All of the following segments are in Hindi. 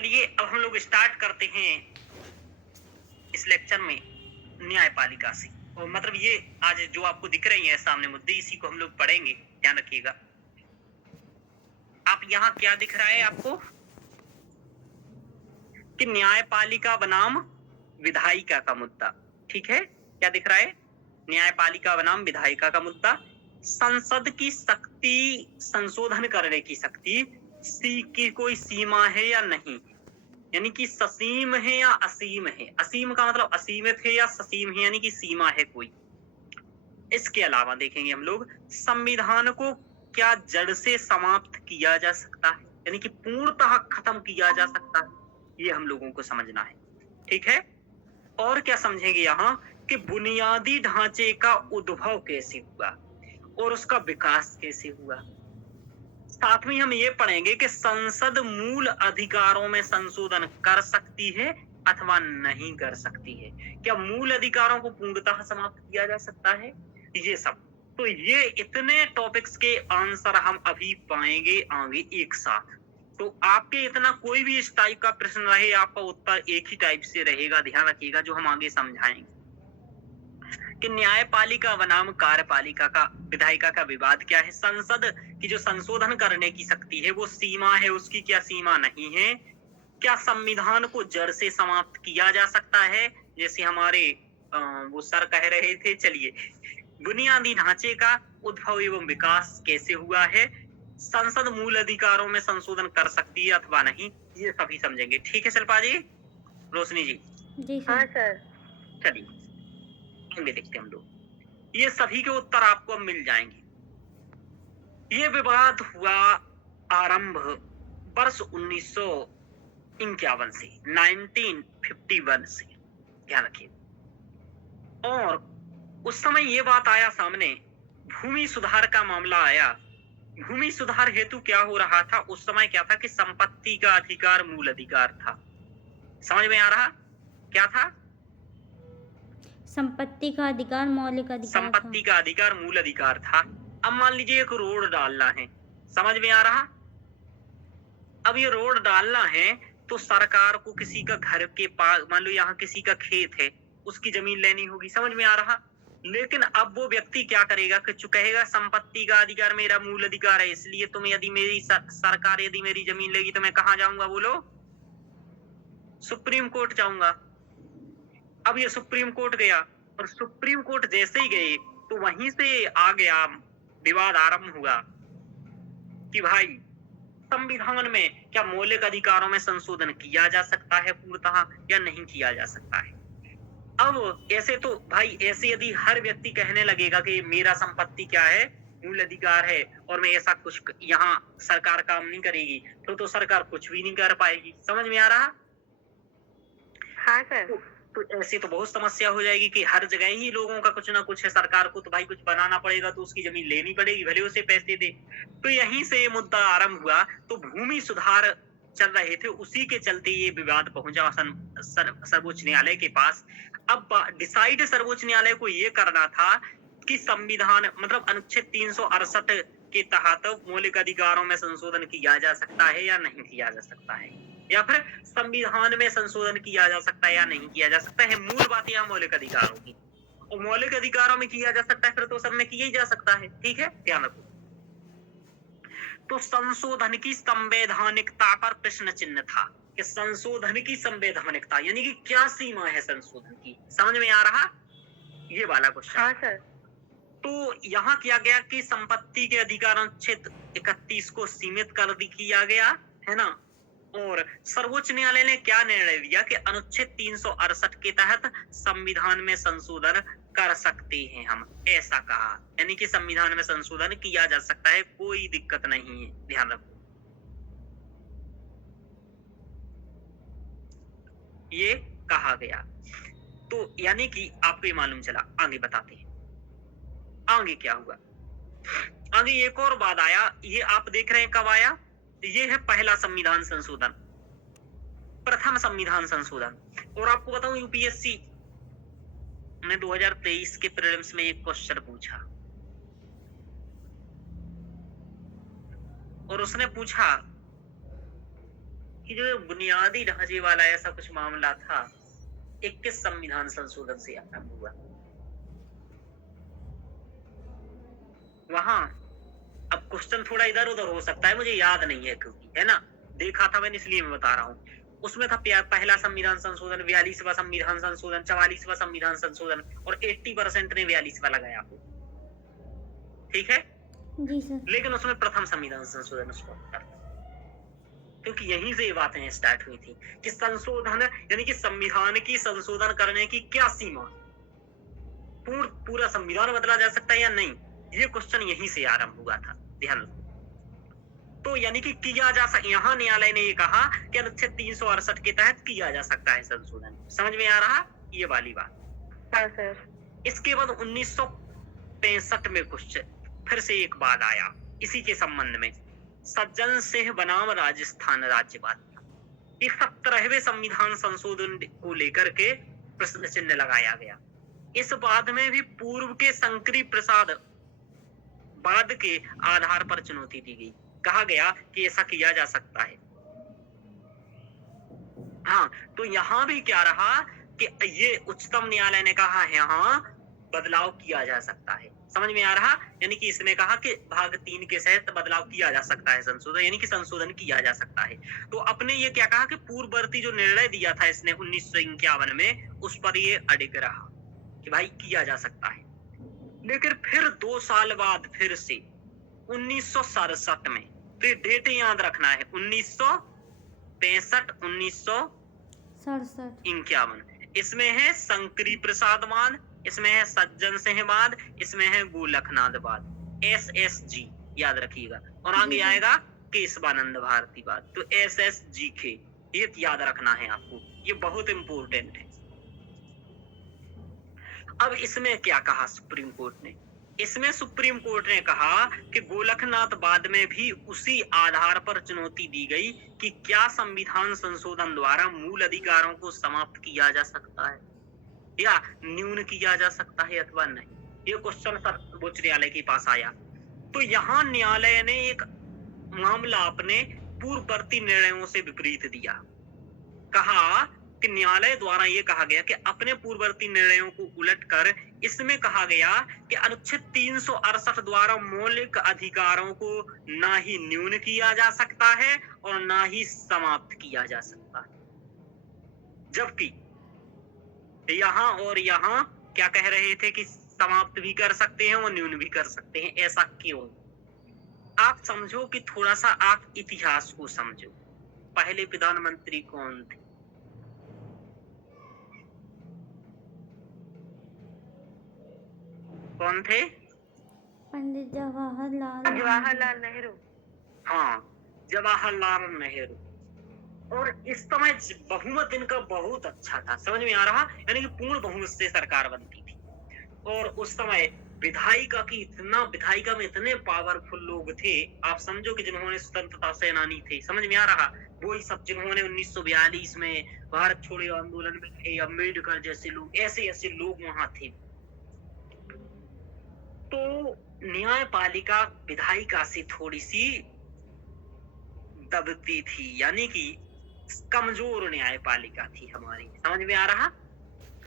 चलिए अब हम लोग स्टार्ट करते हैं इस लेक्चर में न्यायपालिका से। और मतलब ये आज जो आपको दिख रही है सामने मुद्दे, इसी को हम लोग पढ़ेंगे, ध्यान रखिएगा। आप यहाँ क्या दिख रहा है आपको कि न्यायपालिका बनाम विधायिका का मुद्दा, ठीक है? क्या दिख रहा है? न्यायपालिका बनाम विधायिका का मुद्दा। संसद की शक्ति, संशोधन करने की शक्ति की कोई सीमा है या नहीं, यानी कि ससीम है या असीम है। असीम का मतलब असीमित है या ससीम है, यानी कि सीमा है कोई। इसके अलावा देखेंगे हम लोग संविधान को क्या जड़ से समाप्त किया जा सकता है, यानी कि पूर्णतः खत्म किया जा सकता है, ये हम लोगों को समझना है, ठीक है? और क्या समझेंगे यहाँ कि बुनियादी ढांचे का उद्भव कैसे हुआ और उसका विकास कैसे हुआ। साथ में हम ये पढ़ेंगे कि संसद मूल अधिकारों में संशोधन कर सकती है अथवा नहीं कर सकती है। क्या मूल अधिकारों को पूर्णतः समाप्त किया जा सकता है, ये सब। तो ये इतने टॉपिक्स के आंसर हम अभी पाएंगे आगे एक साथ। तो आपके इतना कोई भी इस टाइप का प्रश्न रहे, आपका उत्तर एक ही टाइप से रहेगा, ध्यान रखिएगा, जो हम आगे समझाएंगे कि न्यायपालिका बनाम कार्यपालिका का, विधायिका का विवाद क्या है। संसद की जो संशोधन करने की शक्ति है वो सीमा है, उसकी क्या सीमा नहीं है। क्या संविधान को जड़ से समाप्त किया जा सकता है, जैसे हमारे वो सर कह रहे थे। चलिए, बुनियादी ढांचे का उद्भव एवं विकास कैसे हुआ है, संसद मूल अधिकारों में संशोधन कर सकती है अथवा नहीं, ये सभी समझेंगे, ठीक है शिल्पा जी, रोशनी जी? जी हाँ सर। सर। चलिए आगे देखते हैं हम लोग, ये सभी के उत्तर आपको अब मिल जाएंगे। ये विवाद हुआ आरंभ वर्ष 1951 से, 1951 से, ध्यान रखिए। और उस समय ये बात आया सामने, भूमि सुधार का मामला आया। भूमि सुधार हेतु क्या हो रहा था उस समय, क्या था कि संपत्ति का अधिकार मूल अधिकार था। समझ में आ रहा? क्या था? संपत्ति का अधिकार मौलिक अधिकार था। संपत्ति का अधिकार मूल अधिकार था। अब मान लीजिए एक रोड डालना है, समझ में आ रहा? अब ये रोड डालना है तो सरकार को किसी का घर के पास, मान लो यहाँ किसी का खेत है, उसकी जमीन लेनी होगी, समझ में आ रहा? लेकिन अब वो व्यक्ति क्या करेगा कि कहेगा संपत्ति का अधिकार मेरा मूल अधिकार है, इसलिए तुम यदि मेरी सरकार यदि मेरी जमीन लेगी तो मैं कहाँ जाऊंगा, बोलो? सुप्रीम कोर्ट जाऊंगा। अब ये सुप्रीम कोर्ट गया, और सुप्रीम कोर्ट जैसे ही गए तो वहीं से आ गया, विवाद आरंभ हुआ कि भाई संविधान में क्या मौलिक अधिकारों में संशोधन किया जा सकता है पूर्णतः या नहीं किया जा सकता है। अब ऐसे तो भाई, ऐसे यदि हर व्यक्ति कहने लगेगा कि मेरा संपत्ति क्या है, मूल अधिकार है, और मैं ऐसा कुछ यहाँ सरकार काम नहीं करेगी, तो सरकार कुछ भी नहीं कर पाएगी। समझ में आ रहा? हाँ सर। तो ऐसे तो बहुत समस्या हो जाएगी कि हर जगह ही लोगों का कुछ ना कुछ है, सरकार को तो भाई कुछ बनाना पड़ेगा, तो उसकी जमीन लेनी पड़ेगी, भले उसे पैसे दे। तो यहीं से मुद्दा आरंभ हुआ। तो भूमि सुधार चल रहे थे, उसी के चलते ये विवाद पहुंचा सर्वोच्च न्यायालय के पास। अब डिसाइड सर्वोच्च न्यायालय को ये करना था कि संविधान मतलब अनुच्छेद 368 के तहत मौलिक अधिकारों में संशोधन किया जा सकता है या नहीं किया जा सकता है, या फिर संविधान में संशोधन किया जा सकता है या नहीं किया जा सकता है। मूल बात यहाँ मौलिक अधिकारों की, और मौलिक अधिकारों में किया जा सकता है फिर तो सब में किया ही जा सकता है, ठीक है, ध्यान रखो। तो संशोधन की संवैधानिकता पर प्रश्न चिन्ह था कि संशोधन की संवैधानिकता यानी कि क्या सीमा है संशोधन की, समझ में आ रहा? ये वाला क्वेश्चन। हाँ सर। तो यहाँ किया गया कि संपत्ति के अधिकार अनुच्छेद 31 को सीमित कर किया गया है ना। और सर्वोच्च न्यायालय ने क्या निर्णय दिया कि अनुच्छेद 368 के तहत संविधान में संशोधन कर सकते हैं हम, ऐसा कहा, यानी कि संविधान में संशोधन किया जा सकता है, कोई दिक्कत नहीं है, ध्यान रखो। ये कहा गया। तो यानी कि आपको ये मालूम चला, आगे बताते हैं आगे क्या हुआ। आगे एक और बाद आया, ये आप देख रहे हैं कब आया, ये है पहला संविधान संशोधन, प्रथम संविधान संशोधन। और आपको बताऊं यूपीएससी ने 2023 के प्रीलिम्स में एक क्वेश्चन पूछा, और उसने पूछा कि जो बुनियादी ढांचे वाला ऐसा कुछ मामला था 21 संविधान संशोधन से आरंभ हुआ। वहां अब क्वेश्चन थोड़ा इधर उधर हो सकता है, मुझे याद नहीं है क्योंकि, है ना, देखा था मैंने इसलिए मैं बता रहा हूँ। उसमें था पहला संविधान संशोधन, 42वां संविधान संशोधन, 44वां संविधान संशोधन, और 80% ने 42वां लगाया। ठीक है जी सर। लेकिन उसमें प्रथम संविधान संशोधन उसको था, क्योंकि यहीं से ये बातें स्टार्ट हुई थी कि संशोधन यानी कि संविधान की संशोधन करने की क्या सीमा, पूरा संविधान बदला जा सकता है या नहीं, ये क्वेश्चन यहीं से आरंभ हुआ था। ध्यान रखो। तो यानी कि किया जा सकता, यहाँ न्यायालय ने ये कहा कि अनुच्छेद 368 के तहत किया जा सकता है संशोधन। समझ में आ रहा ये वाली बात? हाँ सर। इसके बाद 1965 में क्वेश्चन फिर से एक बात आया इसी के संबंध में, सज्जन सिंह बनाम राजस्थान राज्यपाल। इस 17वें संविधान संशोधन को लेकर के प्रश्न चिन्ह लगाया गया। इस बाद में भी पूर्व के शंकरी प्रसाद बाद के आधार पर चुनौती दी गई। कहा गया कि ऐसा किया जा सकता है। हाँ, तो यहाँ भी क्या रहा कि ये उच्चतम न्यायालय ने कहा है यहाँ बदलाव किया जा सकता है। समझ में आ रहा? यानी कि इसने कहा कि भाग 3 के तहत बदलाव किया जा सकता है, संशोधन यानी कि संशोधन किया जा सकता है। तो अपने ये क्या कहा कि पूर्ववर्ती जो निर्णय दिया था इसने 1951 में, उस पर ये अडिग रहा कि भाई किया जा सकता है। लेकिन फिर 2 साल बाद फिर से 1967 में, तो ये डेट याद रखना है, 1965 1951, इसमें है शंकरी प्रसाद वाद, इसमें है सज्जन सिंह वाद, इसमें है गोलखनाथ वाद, SSG याद रखिएगा, और आगे आएगा केशवानंद भारती वाद। तो SSGK ये याद रखना है आपको, ये बहुत इंपॉर्टेंट है। अब इसमें क्या कहा सुप्रीम कोर्ट ने? इसमें सुप्रीम कोर्ट ने कहा कि गोलखनाथ वाद में भी उसी आधार पर चुनौती दी गई कि क्या संविधान संशोधन द्वारा मूल अधिकारों को समाप्त किया जा सकता है या न्यून किया जा सकता है अथवा नहीं। ये क्वेश्चन सर्वोच्च न्यायालय के पास आया। तो यहाँ न्यायालय ने एक मामला अपने पूर्ववर्ती निर्णयों से विपरीत दिया। कहा कि न्यायालय द्वारा ये कहा गया कि अपने पूर्ववर्ती निर्णयों को उलटकर इसमें कहा गया कि अनुच्छेद 368 द्वारा मौलिक अधिकारों को ना ही न्यून किया जा सकता है और ना ही समाप्त किया जा सकता है। जबकि यहाँ और यहाँ क्या कह रहे थे कि समाप्त भी कर सकते हैं और न्यून भी कर सकते हैं। ऐसा क्यों? आप समझो कि थोड़ा सा आप इतिहास को समझो। पहले प्रधानमंत्री कौन थे? कौन थे? पंडित जवाहरलाल नेहरू। हाँ, जवाहरलाल नेहरू। और इस समय बहुमत इनका बहुत अच्छा था। समझ में आ रहा? यानी कि पूर्ण बहुमत से सरकार बनती थी। और उस समय विधायिका में इतने पावरफुल लोग थे, आप समझो कि जिन्होंने स्वतंत्रता सेनानी थे। समझ में आ रहा? वही सब जिन्होंने 1942 में भारत छोड़ो आंदोलन में थे, अम्बेडकर जैसे लोग, ऐसे लोग वहां थे। तो न्यायपालिका विधायिका से थोड़ी सी दबती थी, यानी कि कमजोर न्यायपालिका थी हमारी। समझ में आ रहा?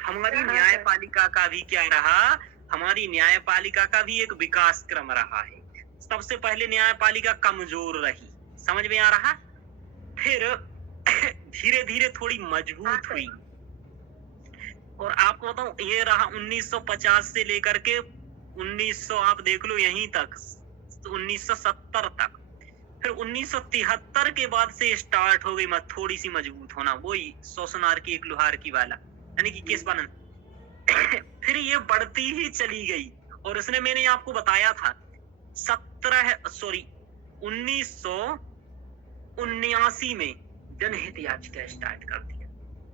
हमारी न्यायपालिका का भी क्या रहा? हमारी न्यायपालिका का भी एक विकास क्रम रहा है। सबसे पहले न्यायपालिका कमजोर रही, समझ में आ रहा? फिर धीरे धीरे थोड़ी मजबूत हुई। और आपको बताऊं, ये रहा 1950 से लेकर के 1900, आप देख लो यहीं तक, 1970 तक। फिर 1973 के बाद से स्टार्ट हो गई थोड़ी सी मजबूत होना, वही सोसनार की एक लोहार की वाला, यानी कि केशवानंद। फिर ये बढ़ती ही चली गई। और इसने, मैंने आपको बताया था 1979 में जनहित याचिका स्टार्ट कर दिया।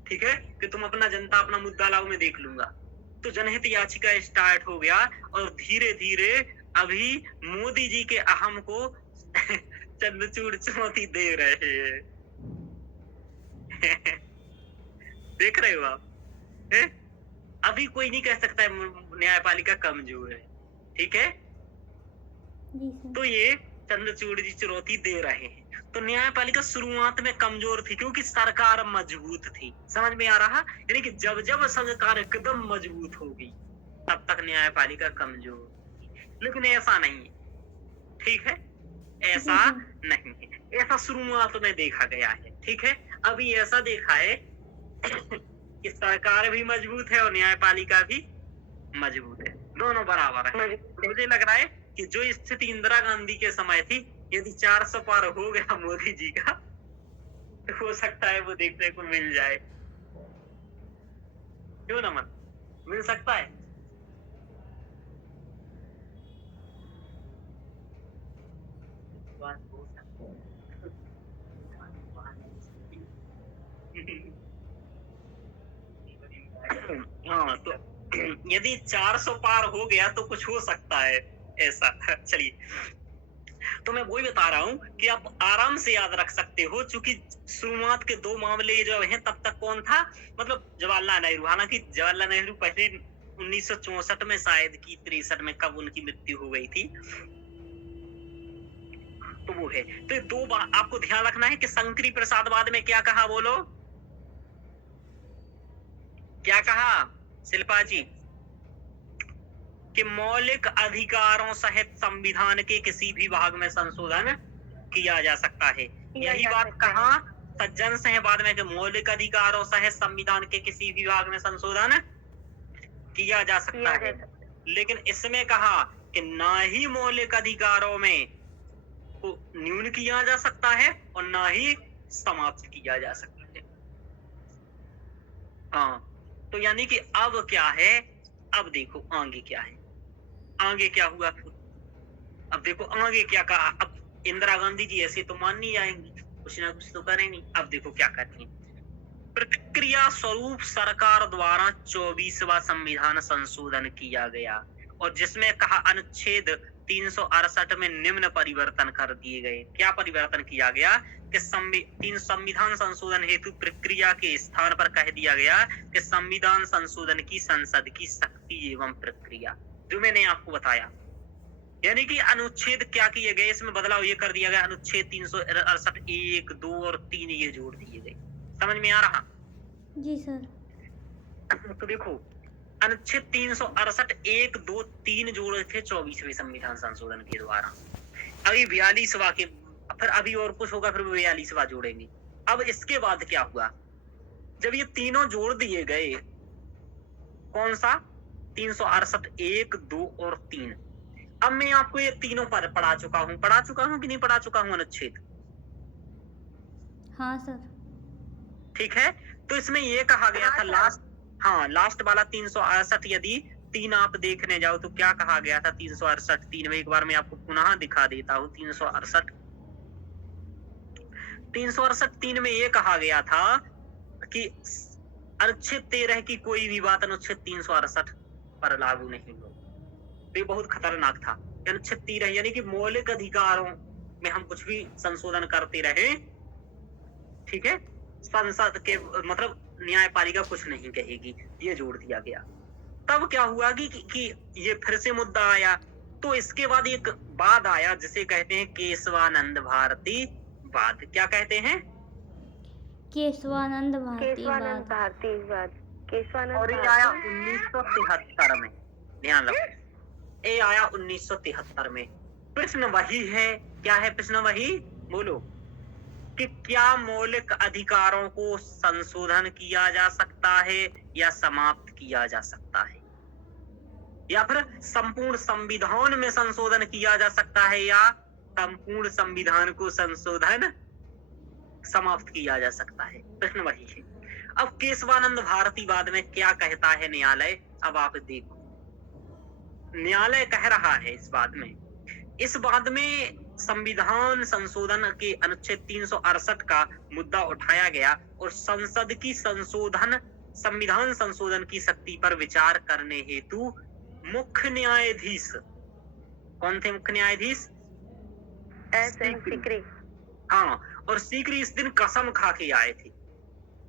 ठीक है कि तुम अपना जनता अपना मुद्दा लाओ, मैं देख लूंगा। तो जनहित याचिका स्टार्ट हो गया और धीरे धीरे अभी मोदी जी के अहम को चंद्रचूड़ चुनौती दे रहे हैं। देख रहे हो आप? अभी कोई नहीं कह सकता है न्यायपालिका कमजोर है। ठीक है? तो ये चंद्रचूड़ जी चुनौती दे रहे हैं। तो न्यायपालिका शुरुआत में कमजोर थी क्योंकि सरकार मजबूत थी। समझ में आ रहा? यानी कि जब जब सरकार एकदम मजबूत होगी तब तक न्यायपालिका कमजोर होगी। लेकिन ऐसा नहीं है, ठीक है, ऐसा नहीं है, ऐसा शुरुआत में देखा गया है। ठीक है, अभी ऐसा देखा है कि सरकार भी मजबूत है और न्यायपालिका भी मजबूत है, दोनों बराबर है। मुझे लग रहा है कि जो स्थिति इंदिरा गांधी के समय थी, यदि 400 पार हो गया मोदी जी का, तो हो सकता है वो देखने को मिल जाए। क्यों ना मन मिल सकता है? बात हो सकती है। हाँ, तो यदि 400 पार हो गया तो कुछ हो सकता है ऐसा। चलिए, तो मैं वही बता रहा हूँ कि आप आराम से याद रख सकते हो, क्योंकि शुरुआत के 2 मामले जो हैं तब तक कौन था, मतलब जवाहरलाल नेहरू। हालांकि जवाहरलाल नेहरू पहले 1964 में शायद की 63 में कब उनकी मृत्यु हो गई थी, तो वो है। तो ये 2 बात आपको ध्यान रखना है कि शंकरी प्रसाद बाद में क्या कहा, बोलो क्या कहा शिल्पा जी? कि मौलिक अधिकारों सहित संविधान के किसी भी भाग में संशोधन किया जा सकता है। यही बात कहा सज्जन से बाद में कि मौलिक अधिकारों सहित संविधान के किसी भी भाग में संशोधन किया जा सकता है। लेकिन इसमें कहा कि ना ही मौलिक अधिकारों में को न्यून किया जा सकता है और ना ही समाप्त किया जा सकता है। हाँ, तो यानी कि अब क्या है, अब देखो आगे क्या है, आगे क्या हुआ। अब देखो आगे क्या कहा। अब इंदिरा गांधी जी ऐसे तो मान नहीं जाएंगी, कुछ ना कुछ तो करेंगी। अब देखो क्या करती हैं। प्रक्रिया स्वरूप सरकार द्वारा 24वां संविधान संशोधन किया गया और जिसमें कहा अनुच्छेद 368 में निम्न परिवर्तन कर दिए गए। क्या परिवर्तन किया गया कि संविधान संशोधन हेतु प्रक्रिया के स्थान पर कह दिया गया कि संविधान संशोधन की संसद की शक्ति एवं प्रक्रिया, जो मैंने आपको बताया। यानी कि अनुच्छेद क्या किए गए, इसमें बदलाव ये कर दिया गया, अनुच्छेद 368 1, 2 और 3 ये जोड़ दिए गए। समझ में आ रहा? जी सर। तो देखो अनुच्छेद 368 1, 2, 3 जोड़े थे 24वें संविधान संशोधन के द्वारा। अभी 42वां के, फिर अभी और कुछ होगा, फिर 42वां जोड़ेंगे। अब इसके बाद क्या हुआ, जब ये तीनों जोड़ दिए गए, कौन सा 368 1, 2 और 3। अब मैं आपको ये तीनों पर पढ़ा चुका हूं कि नहीं पढ़ा चुका हूं अनुच्छेद? हाँ सर। ठीक है, तो इसमें ये कहा गया था लास्ट वाला 368, यदि 3 आप देखने जाओ तो क्या कहा गया था 368 3 में, एक बार मैं आपको पुनः दिखा देता हूँ। 368 3 में ये कहा गया था कि अनुच्छेद 13 की कोई भी बात अनुच्छेद 368 पर लागू नहीं हो। ये बहुत खतरनाक था। अनुच्छेद 13 यानी कि मौलिक अधिकारों में हम कुछ भी संशोधन करते रहे, ठीक है, संसद के मतलब न्यायपालिका कुछ नहीं कहेगी, ये जोड़ दिया गया। तब क्या हुआ कि ये फिर से मुद्दा आया, तो इसके बाद एक वाद आया जिसे कहते हैं केशवानंद भारती वाद। क्या कहते हैं? केशवानंद भारती वाद। और ये आया 1973 में, ध्यान रखो, ये आया 1973 में। प्रश्न वही है, क्या है प्रश्न वही, बोलो, कि क्या मौलिक अधिकारों को संशोधन किया जा सकता है या समाप्त किया जा सकता है, या फिर संपूर्ण संविधान में संशोधन किया जा सकता है, या संपूर्ण संविधान को संशोधन समाप्त किया जा सकता है। प्रश्न वही है। अब केशवानंद भारती वाद में क्या कहता है न्यायालय, अब आप देखो। न्यायालय कह रहा है इस वाद में संविधान संशोधन के अनुच्छेद 368 का मुद्दा उठाया गया और संसद की संविधान संशोधन की शक्ति पर विचार करने हेतु मुख्य न्यायाधीश, कौन थे मुख्य न्यायाधीश? सीकरी। हाँ, और सीकरी इस दिन कसम खा के आए थे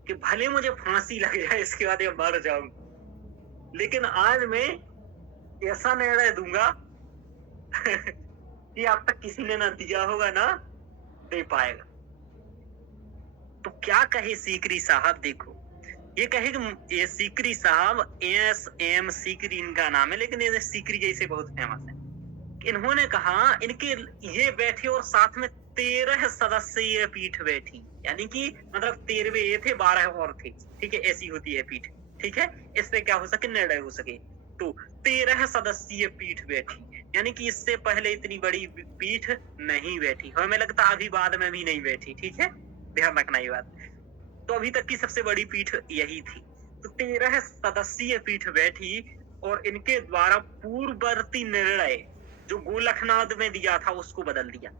कि भले मुझे फांसी लग जाए, इसके बाद ये मर जाऊं, लेकिन आज मैं ऐसा निर्णय दूंगा कि अब तक किसी ने ना दिया होगा ना दे पाएगा। तो क्या कहे सीकरी साहब, देखो ये कहे कि ये सीकरी साहब एस एम सीकरी इनका नाम है, लेकिन ये सीकरी जैसे बहुत फेमस है। इन्होंने कहा इनके ये बैठे और साथ में 13 सदस्यीय पीठ बैठी, यानी कि मतलब 13 ये थे, 12 और थे, ठीक है, ऐसी होती है पीठ, ठीक है, इससे क्या हो सके, निर्णय हो सके। तो 13 सदस्यीय पीठ बैठी, यानी कि इससे पहले इतनी बड़ी पीठ नहीं बैठी, हमें लगता अभी बाद में भी नहीं बैठी, ठीक है, ध्यान रखना ये बात। तो अभी तक की सबसे बड़ी पीठ यही थी। तो 13 सदस्यीय पीठ बैठी और इनके द्वारा पूर्ववर्ती निर्णय जो गोलकनाथ में दिया था उसको बदल दिया।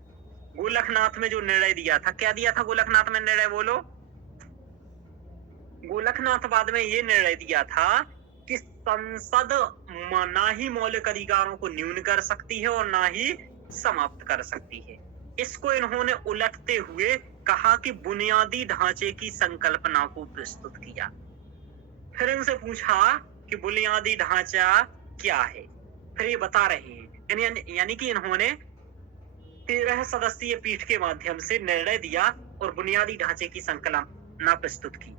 गोलकनाथ में जो निर्णय दिया था, क्या दिया था गोलकनाथ में निर्णय, बोलो। गोलकनाथ बाद में ये निर्णय दिया था कि संसद ना ही मौलिक अधिकारों को न्यून कर सकती है और ना ही समाप्त कर सकती है। इसको इन्होंने उलटते हुए कहा कि बुनियादी ढांचे की संकल्पना को प्रस्तुत किया। फिर इनसे पूछा कि बुनियादी ढांचा क्या है, फिर ये बता रहे हैं, यानी कि इन्होंने 13 सदस्यीय पीठ के माध्यम से निर्णय दिया और बुनियादी ढांचे की संकल्पना प्रस्तुत की।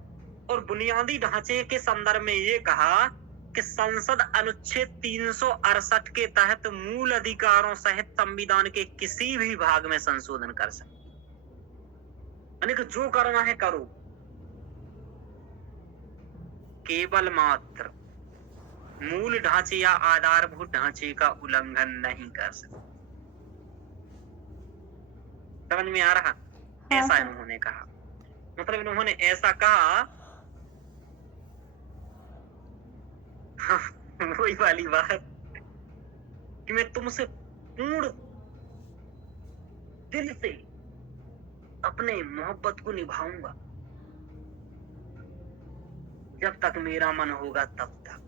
और बुनियादी ढांचे के संदर्भ में ये कहा कि संसद अनुच्छेद 368 के तहत मूल अधिकारों सहित संविधान के किसी भी भाग में संशोधन कर सकती, यानी कि जो करना है करो, केवल मात्र मूल ढांचे या आधारभूत ढांचे का उल्लंघन नहीं कर सकते। समझ में आ रहा? ऐसा इन्होंने कहा, मतलब इन्होंने ऐसा कहा, वही वाली बात कि मैं तुमसे पूर्ण दिल से अपने मोहब्बत को निभाऊंगा जब तक मेरा मन होगा तब तक।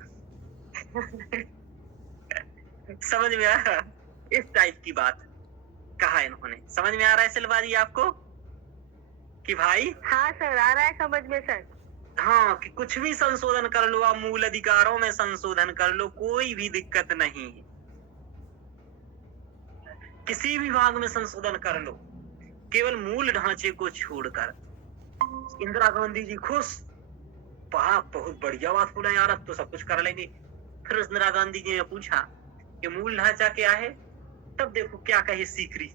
समझ में आ रहा? इस टाइप की बात कहा इन्होंने। समझ में आ रहा है सिलवाजी आपको कि भाई? हाँ सर, आ रहा है समझ में सर। हाँ, कि कुछ भी संशोधन कर लो आप, मूल अधिकारों में संशोधन कर लो, कोई भी दिक्कत नहीं है, किसी भी भाग में संशोधन कर लो, केवल मूल ढांचे को छोड़कर। इंदिरा गांधी जी खुश, बाप बहुत बढ़िया बात बोला यार, अब तो सब कुछ कर लेंगे। फिर इंदिरा गांधी जी ने पूछा कि मूल ढांचा क्या है, तब देखो क्या कहे सीकरी।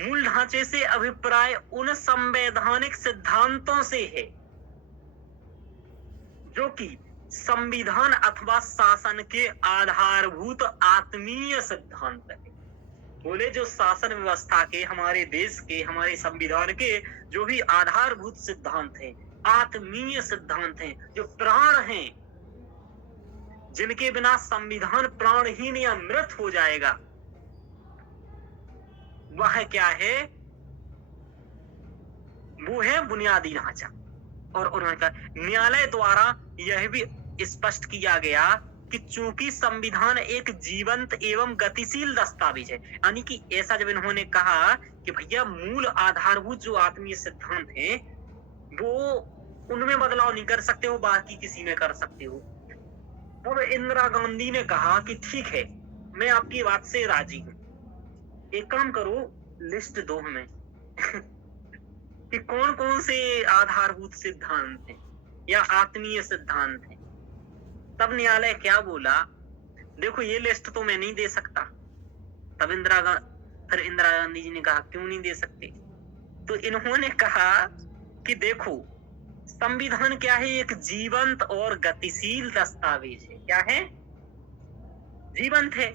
मूल ढांचे से अभिप्राय उन संवैधानिक सिद्धांतों से है जो कि संविधान अथवा शासन के आधारभूत आत्मीय सिद्धांत है। बोले जो शासन व्यवस्था के, हमारे देश के, हमारे संविधान के जो भी आधारभूत सिद्धांत हैं, आत्मीय सिद्धांत हैं, जो प्राण हैं, जिनके बिना संविधान प्राणहीन या मृत हो जाएगा, वह क्या है, वो है बुनियादी ढांचा। और उन्होंने कहा न्यायालय द्वारा यह भी स्पष्ट किया गया कि चूंकि संविधान एक जीवंत एवं गतिशील दस्तावेज है, यानी कि ऐसा जब इन्होंने कहा कि भैया मूल आधारभूत जो आत्मीय सिद्धांत हैं वो उनमें बदलाव नहीं कर सकते हो, बाकी किसी में कर सकते हो। अब इंदिरा गांधी ने कहा कि ठीक है, मैं आपकी बात से राजी हूं, एक काम करो, लिस्ट दो हमें कि कौन कौन से आधारभूत सिद्धांत हैं या आत्मीय सिद्धांत हैं। तब न्यायालय क्या बोला, देखो ये लिस्ट तो मैं नहीं दे सकता। तब फिर इंदिरा गांधी जी ने कहा क्यों नहीं दे सकते, तो इन्होंने कहा कि देखो संविधान क्या है, एक जीवंत और गतिशील दस्तावेज है। क्या है? जीवंत है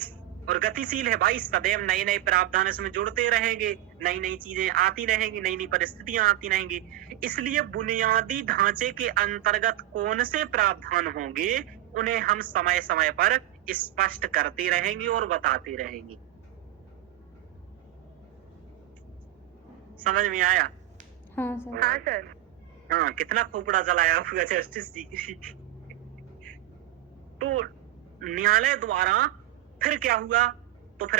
और गतिशील है भाई, सदैव नए नए प्रावधान इसमें जुड़ते रहेंगे, नई नई चीजें आती रहेंगी, नई नई परिस्थितियां आती रहेंगी। इसलिए बुनियादी ढांचे के अंतर्गत कौन से प्रावधान होंगे उन्हें हम समय समय पर स्पष्ट करते रहेंगे और बताते रहेंगे। समझ में आया? हाँ सर। हाँ सर। हाँ, कितना खोपड़ा जलाया हुआ जस्टिस जी। तो न्यायालय द्वारा फिर क्या हुआ, तो फिर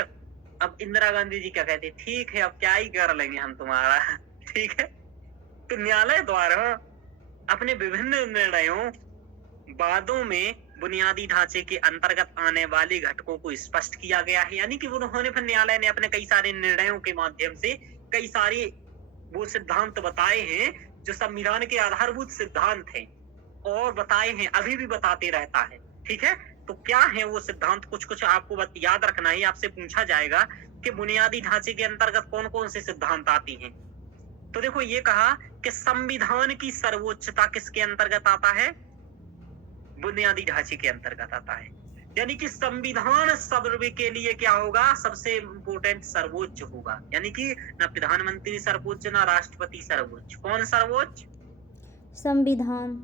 अब इंदिरा गांधी जी क्या कहते, ठीक है अब क्या ही कर लेंगे हम तुम्हारा, ठीक है। तो न्यायालय द्वारा अपने विभिन्न निर्णयों वादों में बुनियादी ढांचे के अंतर्गत आने वाले घटकों को स्पष्ट किया गया है, यानी कि उन्होंने फिर न्यायालय ने अपने कई सारे निर्णयों के माध्यम से कई सारे वो सिद्धांत बताए हैं जो संविधान के आधारभूत सिद्धांत हैं और बताए हैं, अभी भी बताते रहता है। ठीक है, तो क्या है वो सिद्धांत, कुछ कुछ आपको याद रखना है। आपसे पूछा जाएगा कि बुनियादी ढांचे के अंतर्गत कौन कौन से सिद्धांत आती हैं। तो देखो ये कहा कि संविधान की सर्वोच्चता किसके अंतर्गत आता है, बुनियादी ढांचे के अंतर्गत आता है। यानी कि संविधान सर्व के लिए क्या होगा, सबसे इम्पोर्टेंट सर्वोच्च होगा। यानी कि ना प्रधानमंत्री सर्वोच्च ना राष्ट्रपति सर्वोच्च, कौन सर्वोच्च, संविधान।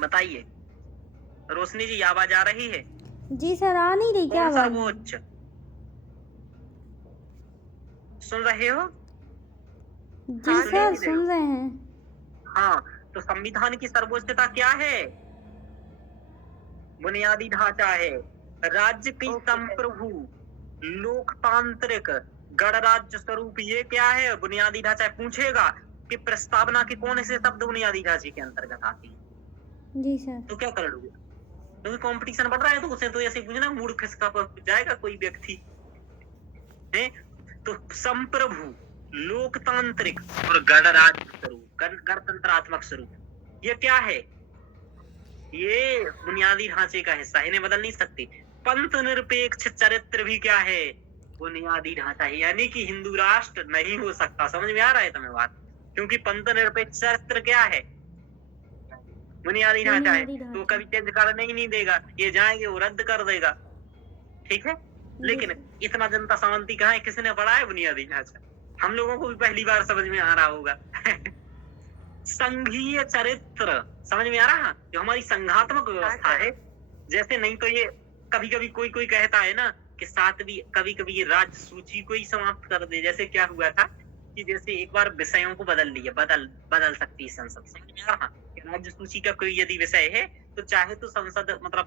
बताइए रोशनी जी, आवाज आ रही है? जी सर, आ नहीं रही क्या कौन आवाज? सर्वोच्च, सुन रहे हो? जी सर, सुन रहे हैं। हाँ, तो संविधान की सर्वोच्चता क्या है, बुनियादी ढांचा है। राज्य की संप्रभु लोकतांत्रिक गणराज्य स्वरूप, ये क्या है, बुनियादी ढांचा। पूछेगा कि प्रस्तावना के कौन से शब्द बुनियादी ढांचे के अंतर्गत आती है, जी सर। तो क्या कर लोगे, क्योंकि कंपटीशन बढ़ रहा है, तो उसे तो ऐसे पूछना, मूड खिसका पर जाएगा कोई व्यक्ति है। तो संप्रभु लोकतांत्रिक और गणराज्य स्वरूप, गणतंत्रात्मक स्वरूप, ये क्या है, ये बुनियादी ढांचे का हिस्सा है, इन्हें बदल नहीं सकते। पंथ निरपेक्ष चरित्र भी क्या है, बुनियादी ढांचा है। यानी कि हिंदू राष्ट्र नहीं हो सकता, समझ में आ रहा है तुम्हें बात, क्योंकि पंथ निरपेक्ष चरित्र क्या है, बुनियादी ढांचा है। तो कभी चेंज करने ही नहीं देगा, ये जाएंगे वो रद्द कर देगा। ठीक है, लेकिन इतना जनता शांति कहाँ है, किसने पढ़ा है बुनियादी ढांचा, हम लोगों को भी पहली बार समझ में आ रहा होगा। संघीय चरित्र समझ में आ रहा, जो हमारी संघात्मक व्यवस्था है। जैसे नहीं तो ये कभी कभी कोई कोई कहता है ना कि सातवीं, कभी कभी ये राज्य सूची को ही समाप्त कर दे। जैसे क्या हुआ था कि जैसे एक बार विषयों को बदल लिया, बदल सकती है संसद, समझ में आ रहा कि राज्य सूची का कोई यदि विषय है तो चाहे तो संसद मतलब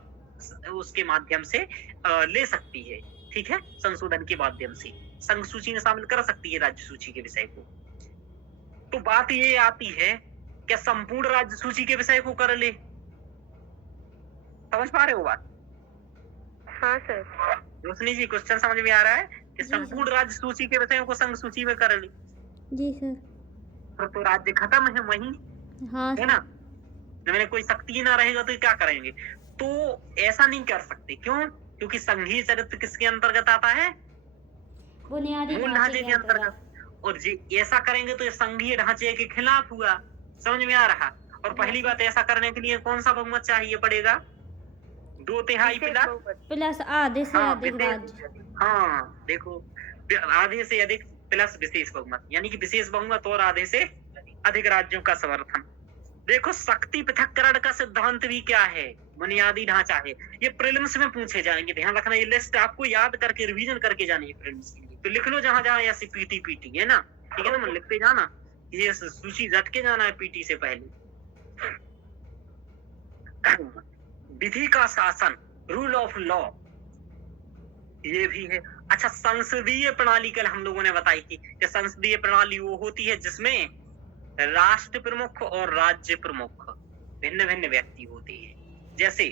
उसके माध्यम से ले सकती है। ठीक है, संशोधन के माध्यम से संघ सूची में शामिल कर सकती है राज्य सूची के विषय को। तो बात ये आती है क्या संपूर्ण राज्य सूची के विषय को कर ले, समझ पा रहे हो बात? हाँ सर। रोशनी जी, क्वेश्चन समझ में आ रहा है कि संपूर्ण राज्य सूची के विषयों को संघ सूची में कर ले? जी सर। तो राज्य खत्म है वहीं, हाँ है ना, जब मैंने कोई शक्ति ना रहेगा तो क्या करेंगे। तो ऐसा नहीं कर सकते, क्यों, क्योंकि संघीय चरित्र किसके अंतर्गत आता है, बुनियादी मूल ढांचे के अंतर्गत। और ऐसा करेंगे तो ये संघीय ढांचे के खिलाफ हुआ, समझ में आ रहा। और पहली बात, ऐसा करने के लिए कौन सा बहुमत चाहिए पड़ेगा, 2/3 प्लस आधे से अधिक राज्य। हाँ देखो, आधे से अधिक प्लस विशेष बहुमत, यानी कि विशेष बहुमत और आधे से अधिक राज्यों का समर्थन। देखो, शक्ति पृथक्करण का सिद्धांत भी क्या है, बुनियादी ढांचा है। ये प्रीलिम्स में पूछे जाएंगे, ध्यान रखना, ये लिस्ट आपको याद करके रिवीजन करके जानी है प्रीलिम्स के लिए। तो लिख लो जहां जहां ऐसी पीटी है ना, ठीक है ना, मन लिखते जाना, ये सूची रट के जाना है पीटी से पहले। विधि का शासन, रूल ऑफ लॉ, ये भी है। अच्छा, संसदीय प्रणाली कल हम लोगों ने बताई थी कि संसदीय प्रणाली वो होती है जिसमें राष्ट्र प्रमुख और राज्य प्रमुख भिन्न भिन्न व्यक्ति होते हैं। जैसे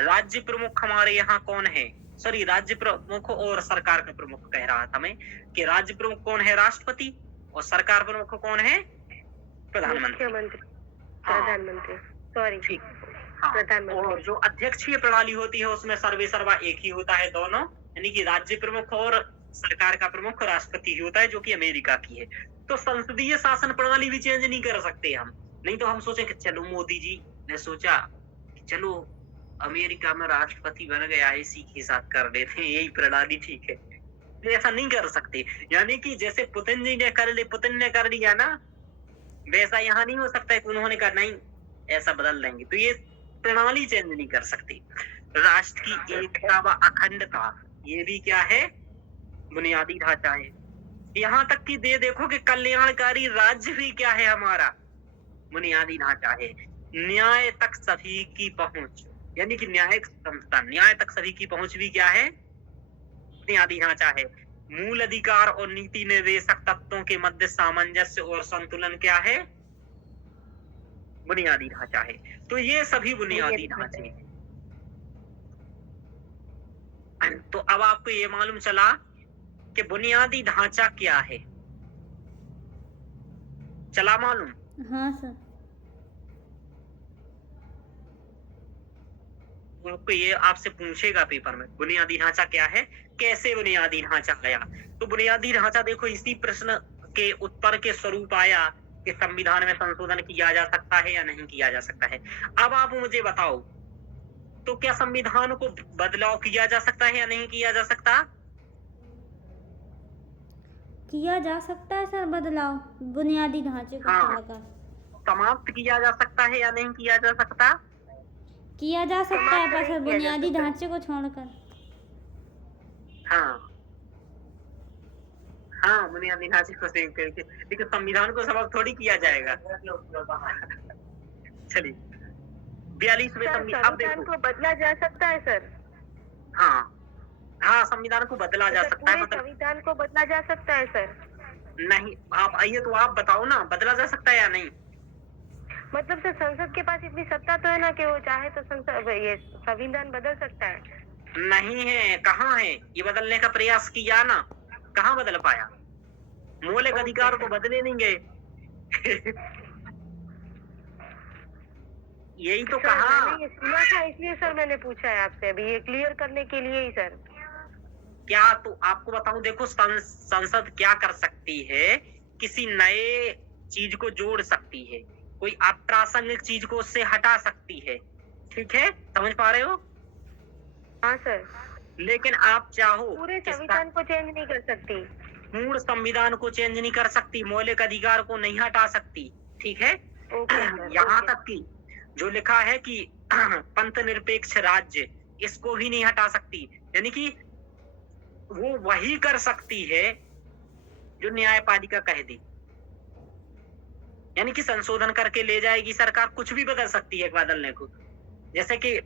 राज्य प्रमुख हमारे यहाँ कौन है, सॉरी, राज्य प्रमुख और सरकार का प्रमुख कह रहा था मैं, कि राज्य प्रमुख कौन है, राष्ट्रपति, और सरकार प्रमुख कौन है, प्रधानमंत्री। प्रधानमंत्री, सॉरी, ठीक, हाँ। और जो अध्यक्षीय प्रणाली होती है उसमें सर्वे सर्वा एक ही होता है दोनों, यानी कि राज्य प्रमुख और सरकार का प्रमुख राष्ट्रपति ही होता है, जो कि अमेरिका की है। तो संसदीय शासन प्रणाली भी चेंज नहीं कर सकते हम, नहीं तो हम सोचे कि चलो मोदी जी ने सोचा कि चलो अमेरिका में राष्ट्रपति बन गया, इसी के साथ कर देते हैं, यही प्रणाली ठीक है। तो ऐसा नहीं कर सकते, यानी कि जैसे पुतिन जी ने कर लिया ना, वैसा यहाँ नहीं हो सकता है कि उन्होंने कहा नहीं ऐसा बदल देंगे। तो ये प्रणाली चेंज नहीं कर सकती। राष्ट्र की एकता व अखंडता, ये भी क्या है, बुनियादी ढांचा है। यहाँ तक कि देखो कि कल्याणकारी राज्य भी क्या है हमारा, बुनियादी ढांचा है। न्याय तक सभी की पहुंच, यानी कि न्यायिक संस्था, न्याय तक सभी की पहुंच भी क्या है, बुनियादी ढांचा है। मूल अधिकार और नीति निर्देशक तत्वों के मध्य सामंजस्य और संतुलन क्या है, बुनियादी ढांचा है। तो ये सभी बुनियादी ढांचे हैं। तो अब आपको ये मालूम चला कि बुनियादी ढांचा क्या है, चला मालूम? हाँ सर। आपको ये आपसे पूछेगा पेपर में, बुनियादी ढांचा क्या है, कैसे बुनियादी ढांचा आया। तो बुनियादी ढांचा देखो इसी प्रश्न के उत्तर के स्वरूप आया कि संविधान में संशोधन किया जा सकता है या नहीं किया जा सकता है। अब आप मुझे बताओ, तो क्या संविधान को बदलाव किया जा सकता है या नहीं किया जा सकता? किया जा सकता है सर बदलाव, बुनियादी ढांचे को हाँ। छोड़कर। समाप्त किया जा सकता है या नहीं किया जा सकता? किया जा सकता है पर सर नहीं किया जा बुनियादी सकता। ढांचे को छोड़कर। हाँ हाँ, बुनियादी ढांचे को सेव करके, लेकिन संविधान को समाप्त थोड़ी किया जाएगा। चलिए 42वें सर, संविधान, अब संविधान देखो, को बदला जा सकता है सर। हाँ हाँ, संविधान को बदला जा सर, सकता है, पूरे मतलब संविधान को बदला जा सकता है सर। नहीं। आप आइए तो आप बताओ ना, बदला जा सकता है या नहीं? मतलब सर, संसद के पास इतनी सत्ता तो है ना कि वो चाहे तो संसद ये संविधान बदल सकता है। नहीं है, कहाँ है? ये बदलने का प्रयास किया ना, कहाँ बदल पाया? मौलिक ओके। अधिकार तो बदले नहीं गए। यही तो सर, कहा। मैंने ये सुना था, इसलिए सर मैंने पूछा है आपसे अभी, ये क्लियर करने के लिए ही सर। क्या तो आपको बताऊं, देखो संसद क्या कर सकती है, किसी नए चीज को जोड़ सकती है, कोई अप्रासंगिक चीज को उससे हटा सकती है, ठीक है, समझ पा रहे हो? हाँ सर। लेकिन आप चाहो पूरे कि संविधान को चेंज नहीं कर सकती। पूर्ण संविधान को चेंज नहीं कर सकती, मौलिक अधिकार को नहीं हटा सकती, ठीक है। ओके सर, यहाँ ओके। तक कि जो लिखा है कि पंथ निरपेक्ष राज्य, इसको भी नहीं हटा सकती, यानी कि वो वही कर सकती है जो न्यायपालिका कह दे, यानी कि संशोधन करके ले जाएगी सरकार, कुछ भी बदल सकती है बदलने को। जैसे कि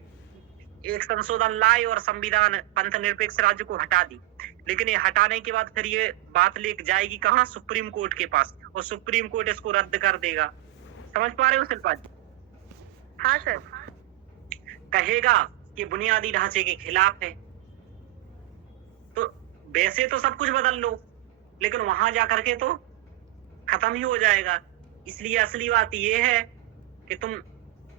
एक संशोधन लाए और संविधान पंथ निरपेक्ष राज्य को हटा दी, लेकिन ये हटाने के बाद फिर ये बात लेके जाएगी कहाँ, सुप्रीम कोर्ट के पास, और सुप्रीम कोर्ट इसको रद्द कर देगा। समझ पा रहे हो शिल्पा जी? हाँ सर। कहेगा कि बुनियादी ढांचे के खिलाफ है। तो वैसे तो सब कुछ बदल लो, लेकिन वहां जाकर के तो खत्म ही हो जाएगा। इसलिए असली बात ये है कि तुम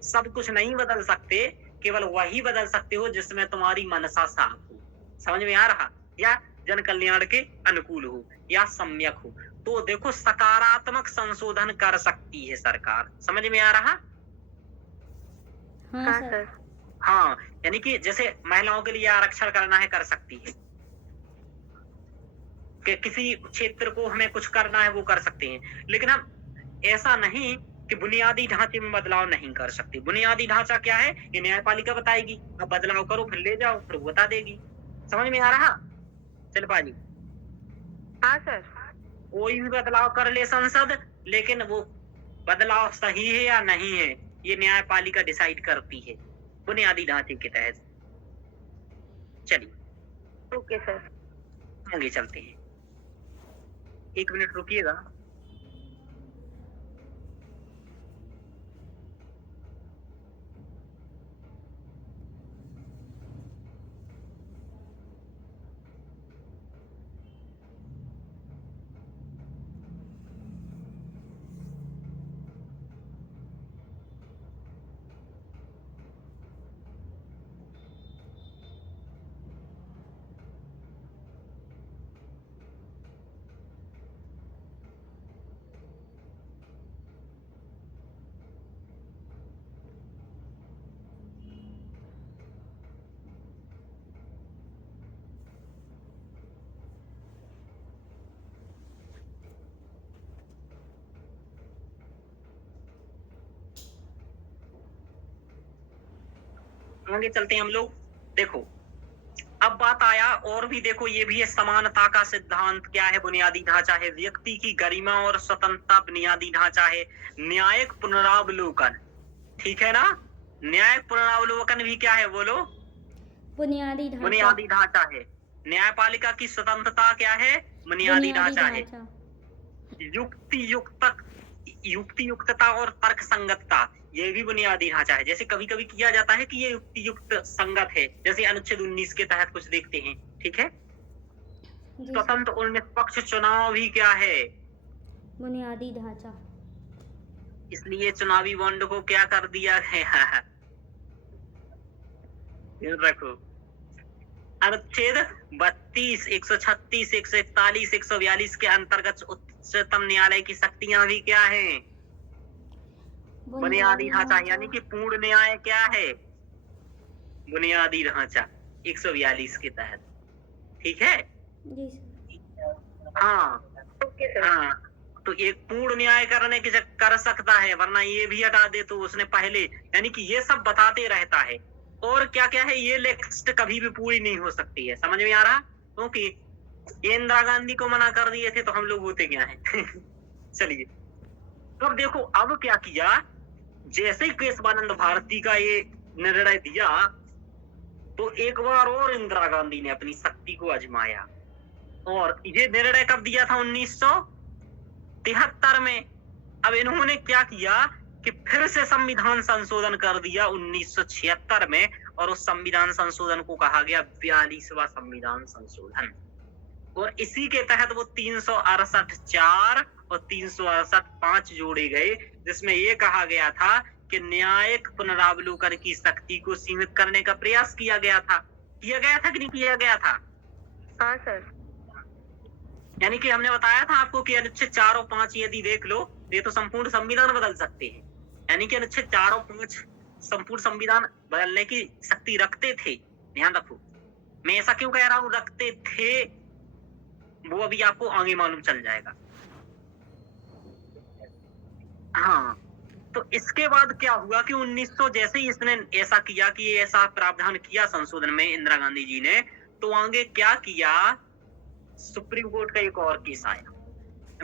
सब कुछ नहीं बदल सकते, केवल वही बदल सकते हो जिसमें तुम्हारी मनसा साफ हो, समझ में आ रहा, या जन कल्याण के अनुकूल हो, या सम्यक हो। तो देखो, सकारात्मक संशोधन कर सकती है सरकार, समझ में आ रहा? हाँ हाँ सर। सर। हाँ, यानी कि जैसे महिलाओं के लिए आरक्षण करना है, कर सकती है, कि किसी क्षेत्र को हमें कुछ करना है वो कर सकते हैं, लेकिन हम ऐसा नहीं कि बुनियादी ढांचे में बदलाव नहीं कर सकते। बुनियादी ढांचा क्या है, ये न्यायपालिका बताएगी, अब बदलाव करो फिर ले जाओ, फिर वो बता देगी। समझ में आ रहा शिल्पा जी? हाँ सर। कोई भी बदलाव कर ले संसद, लेकिन वो बदलाव सही है या नहीं है, ये न्यायपालिका डिसाइड करती है बुनियादी ढांचे के तहत। चलिए ओके सर। आगे चलते हैं, 1 मिनट रुकिएगा। आगे चलते हैं हम लोग। देखो अब बात आया, और भी देखो, ये भी है समानता का सिद्धांत। क्या है? बुनियादी ढांचा है व्यक्ति की गरिमा और स्वतंत्रता, बुनियादी ढांचा है न्यायिक पुनरावलोकन, ठीक है ना। न्यायिक पुनरावलोकन भी क्या है बोलो? बुनियादी ढांचा। बुनियादी ढांचा है। न्यायपालिका की स्वतंत्रता क्या है? बुनियादी ढांचा है। युक्ति युक्तता और तर्क संगतता, ये भी बुनियादी ढांचा है। जैसे कभी कभी किया जाता है कि ये युक्ति युक्त संगत है, जैसे अनुच्छेद 19 के तहत कुछ देखते हैं, ठीक है। स्वतंत्र और निष्पक्ष चुनाव भी क्या है? बुनियादी ढांचा। इसलिए चुनावी बॉन्ड को क्या कर दिया गया? ध्यान रखो। अनुच्छेद 32, 136, 141, 142 के अंतर्गत उच्चतम न्यायालय की शक्तियां भी क्या हैं? बुनियादी ढांचा, यानी कि पूर्ण न्याय क्या है? बुनियादी ढांचा 142 के तहत। ठीक है। जी सर। हाँ ओके सर। हाँ, तो एक पूर्ण न्याय करने की कर सकता है, वरना ये भी हटा दे तो उसने पहले, यानी कि ये सब बताते रहता है। और क्या क्या है, ये लिस्ट कभी भी पूरी नहीं हो सकती है। समझ में आ रहा? क्योंकि ये इंदिरा गांधी को मना कर दिए थे तो हम लोग होते क्या हैं? चलिए, तो अब देखो अब क्या किया। जैसे ही केशवानंद भारती का ये निर्णय दिया तो एक बार और इंदिरा गांधी ने अपनी शक्ति को आजमाया। और ये निर्णय कब दिया था? 1973 में। अब इन्होंने क्या किया कि फिर से संविधान संशोधन कर दिया 1976 में, और उस संविधान संशोधन को कहा गया 42वां संविधान संशोधन। और इसी के तहत वो 368(4) और 368(5) जोड़े गए, जिसमें ये कहा गया था कि न्यायिक पुनरावलोकन की शक्ति को सीमित करने का प्रयास किया गया था। किया गया था कि नहीं किया गया था? हाँ सर। यानी कि हमने बताया था आपको कि अनुच्छेद 4 और 5 यदि देख लो ये तो संपूर्ण संविधान बदल सकते हैं। यानी कि अनुच्छेद 4 और 5 संपूर्ण संविधान बदलने की शक्ति रखते थे। ध्यान रखो, मैं ऐसा क्यों कह रहा हूं रखते थे, वो अभी आपको आगे मालूम चल जाएगा। हाँ, तो इसके बाद क्या हुआ कि 1900 जैसे ही इसने ऐसा किया कि ऐसा प्रावधान किया संशोधन में इंदिरा गांधी जी ने, तो आगे क्या किया, सुप्रीम कोर्ट का एक और केस आया,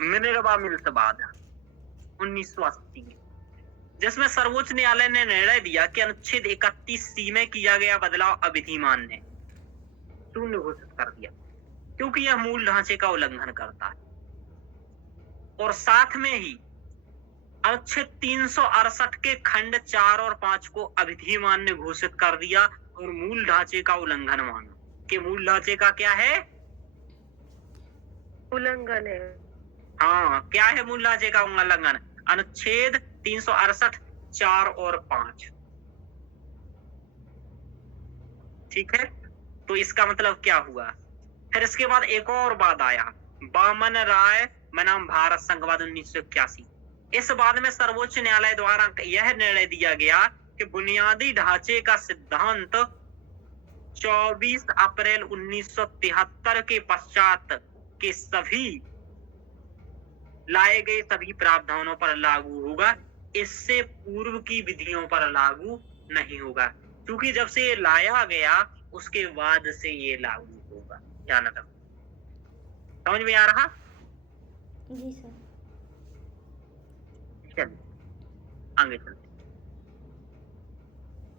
मिनर्वा मिल्स वाद 1980 में, जिसमें सर्वोच्च न्यायालय ने निर्णय दिया कि अनुच्छेद 31C में किया गया बदलाव अविधिमान है, शून्य घोषित कर दिया, क्योंकि यह मूल ढांचे का उल्लंघन करता है। और साथ में ही अनुच्छेद 368 के खंड 4 और 5 को अविधिमान्य घोषित कर दिया और मूल ढांचे का उल्लंघन माना कि मूल ढांचे का क्या है? उल्लंघन है। हाँ, क्या है मूल ढांचे का उल्लंघन? अनुच्छेद 368 4 और 5। ठीक है, तो इसका मतलब क्या हुआ? फिर इसके बाद एक और वाद आया, बामन राय बनाम भारत संघवाद 1981। इस वाद में सर्वोच्च न्यायालय द्वारा यह निर्णय दिया गया कि बुनियादी ढांचे का सिद्धांत 24 अप्रैल 1973 के पश्चात के सभी लाए गए सभी प्रावधानों पर लागू होगा, इससे पूर्व की विधियों पर लागू नहीं होगा, क्योंकि जब से ये लाया गया उसके बाद से ये लागू होगा। ध्यान रखो, समझ में आ रहा? जी सर। चलिए आगे चलते।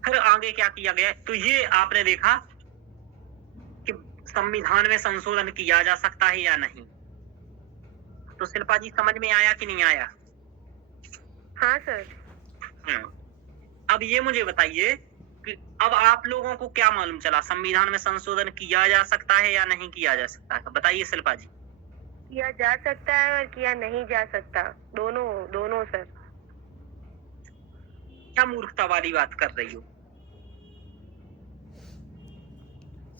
फिर आगे क्या किया गया, तो ये आपने देखा कि संविधान में संशोधन किया जा सकता है या नहीं। तो शिल्पा जी समझ में आया कि नहीं आया? हाँ सर। अब ये मुझे बताइए कि अब आप लोगों को क्या मालूम चला, संविधान में संशोधन किया जा सकता है या नहीं किया जा सकता है? बताइए शिल्पा जी। किया जा सकता है और किया नहीं जा सकता, दोनों सर। क्या मूर्खता वाली बात कर रही हो?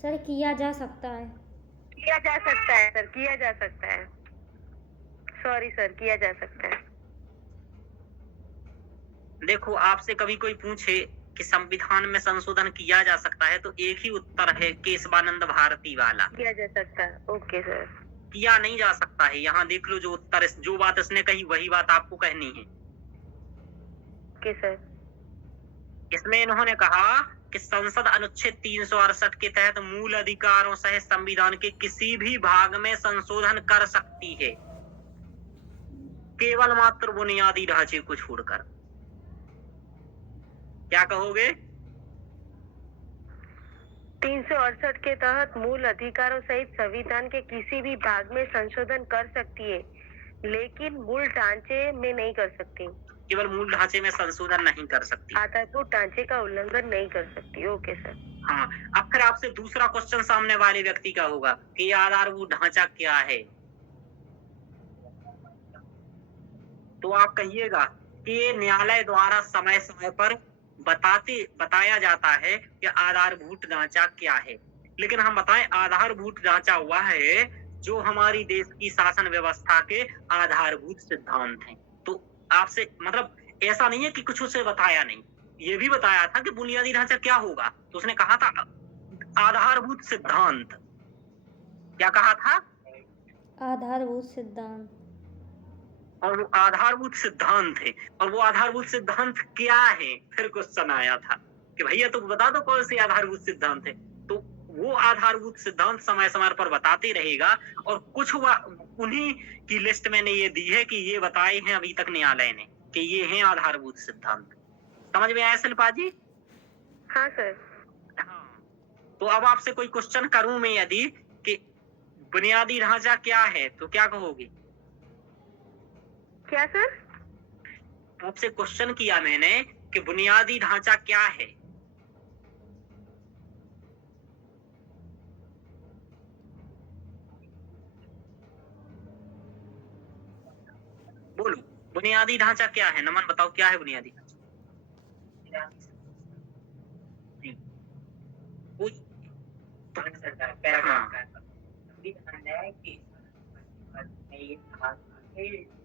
सर किया जा सकता है। किया जा सकता है सर, किया जा सकता है। सॉरी सर, किया जा सकता है। देखो, आपसे कभी कोई पूछे कि संविधान में संशोधन किया जा सकता है तो एक ही उत्तर है, केशवानंद भारती वाला, किया जा सकता है। Okay sir. किया नहीं जा सकता है। यहाँ देख लो, जो उत्तर जो बात इसने कही वही बात आपको कहनी है। Okay sir. इसमें इन्होंने कहा कि संसद अनुच्छेद 368 के तहत मूल अधिकारों सहित संविधान के किसी भी भाग में संशोधन कर सकती है, केवल मात्र बुनियादी ढांचे को छोड़कर। क्या कहोगे? 368 के तहत मूल अधिकारों सहित संविधान के किसी भी भाग में संशोधन कर सकती है, लेकिन मूल ढांचे में नहीं कर सकती। केवल मूल ढांचे में संशोधन नहीं कर सकती, आधारभूत ढांचे का उल्लंघन नहीं कर सकती। Okay sir. हाँ, अब फिर आपसे दूसरा क्वेश्चन सामने वाले व्यक्ति का होगा कि ये आधारभूत ढांचा क्या है। तो आप कहिएगा कि न्यायालय द्वारा समय समय पर बताया जाता है कि आधारभूत ढांचा क्या है। लेकिन हम बताएं आधारभूत ढांचा हुआ है जो हमारी देश की शासन व्यवस्था के आधारभूत सिद्धांत हैं। तो आपसे मतलब ऐसा नहीं है कि कुछ उसे बताया नहीं, ये भी बताया था कि बुनियादी ढांचा क्या होगा। तो उसने कहा था आधारभूत सिद्धांत। क्या कहा था? आधारभूत सिद्धांत। और वो आधारभूत सिद्धांत है। और वो आधारभूत सिद्धांत क्या है? फिर क्वेश्चन आया था कि भैया तुम बता दो कौन से आधारभूत सिद्धांत है। तो वो आधारभूत सिद्धांत समय समय पर बताते रहेगा। और कुछ उन्हीं की लिस्ट मैंने ये दी है कि ये बताए हैं अभी तक न्यायालय ने कि ये हैं आधारभूत सिद्धांत। समझ में आया शिल्पा जी? हाँ सर। हाँ। तो अब आपसे कोई क्वेश्चन करूं मैं यदि कि बुनियादी ढांचा क्या है तो क्या कहोगे? क्या सर? आपसे क्वेश्चन किया मैंने कि बुनियादी ढांचा क्या है। बोलो बुनियादी ढांचा क्या है? नमन बताओ क्या है बुनियादी ढांचा?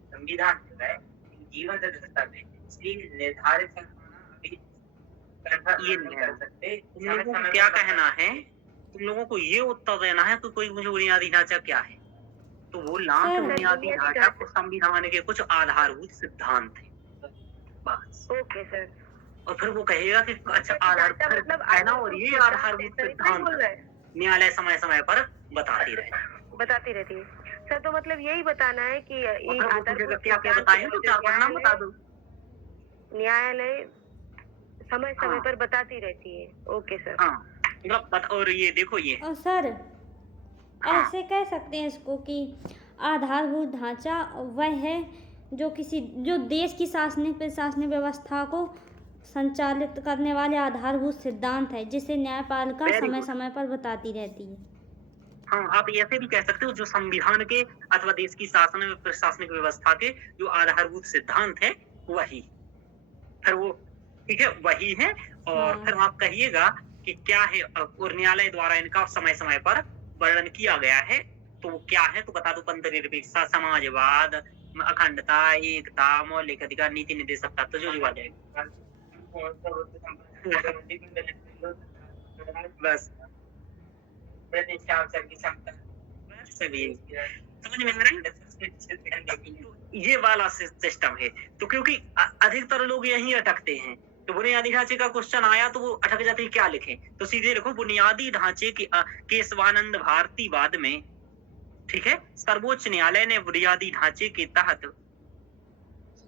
संविधान जो है जीवन व्यवस्था में निर्धारित ये नहीं कर सकते। तुम लोगों को क्या कहना है? तुम लोगों को ये उत्तर देना है कि कोई मुझे बुनियादी ढांचा क्या है तो बोलना कि बुनियादी ढांचा को संविधान के कुछ आधारभूत सिद्धांत है बस। Okay sir. और फिर वो कहेगा कि अच्छा आधार मतलब कहना और ये आधारभूत सिद्धांत न्यायालय समय समय पर बताती रहती है। सर तो मतलब यही बताना है कि क्या क्या बताएं तो चार पांच नाम बता दो। न्यायालय समय समय पर बताती रहती है। Okay sir. हाँ मतलब और ये देखो ये और सर ऐसे कह सकते हैं इसको कि आधारभूत ढांचा वह है जो देश की शासनिक प्रशासनिक व्यवस्था को संचालित करने वाले आधारभूत सिद्धांत है जिसे न्यायपालिका समय समय पर बताती रहती है। हाँ आप ऐसे भी कह सकते हो जो संविधान के अथवा देश की शासन प्रशासनिक व्यवस्था के जो आधारभूत सिद्धांत है वही। फिर वो ठीक है वही है। और फिर आप कहिएगा कि क्या है और न्यायालय द्वारा इनका समय समय पर वर्णन किया गया है तो वो क्या है तो बता दो। धर्मनिरपेक्षता, समाजवाद, अखंडता, एकता, मौलिक अधिकार, नीति निर्देशक तत्व जो आ जाएगा बस समझ में आ रहा है? ये वाला सिस्टम है। तो क्योंकि अधिकतर लोग यहीं अटकते हैं तो बुनियादी ढांचे का क्वेश्चन आया तो वो अटक जाते हैं क्या लिखें तो सीधे लिखो बुनियादी ढांचे के केशवानंद भारतीवाद में ठीक है सर्वोच्च न्यायालय ने बुनियादी ढांचे के तहत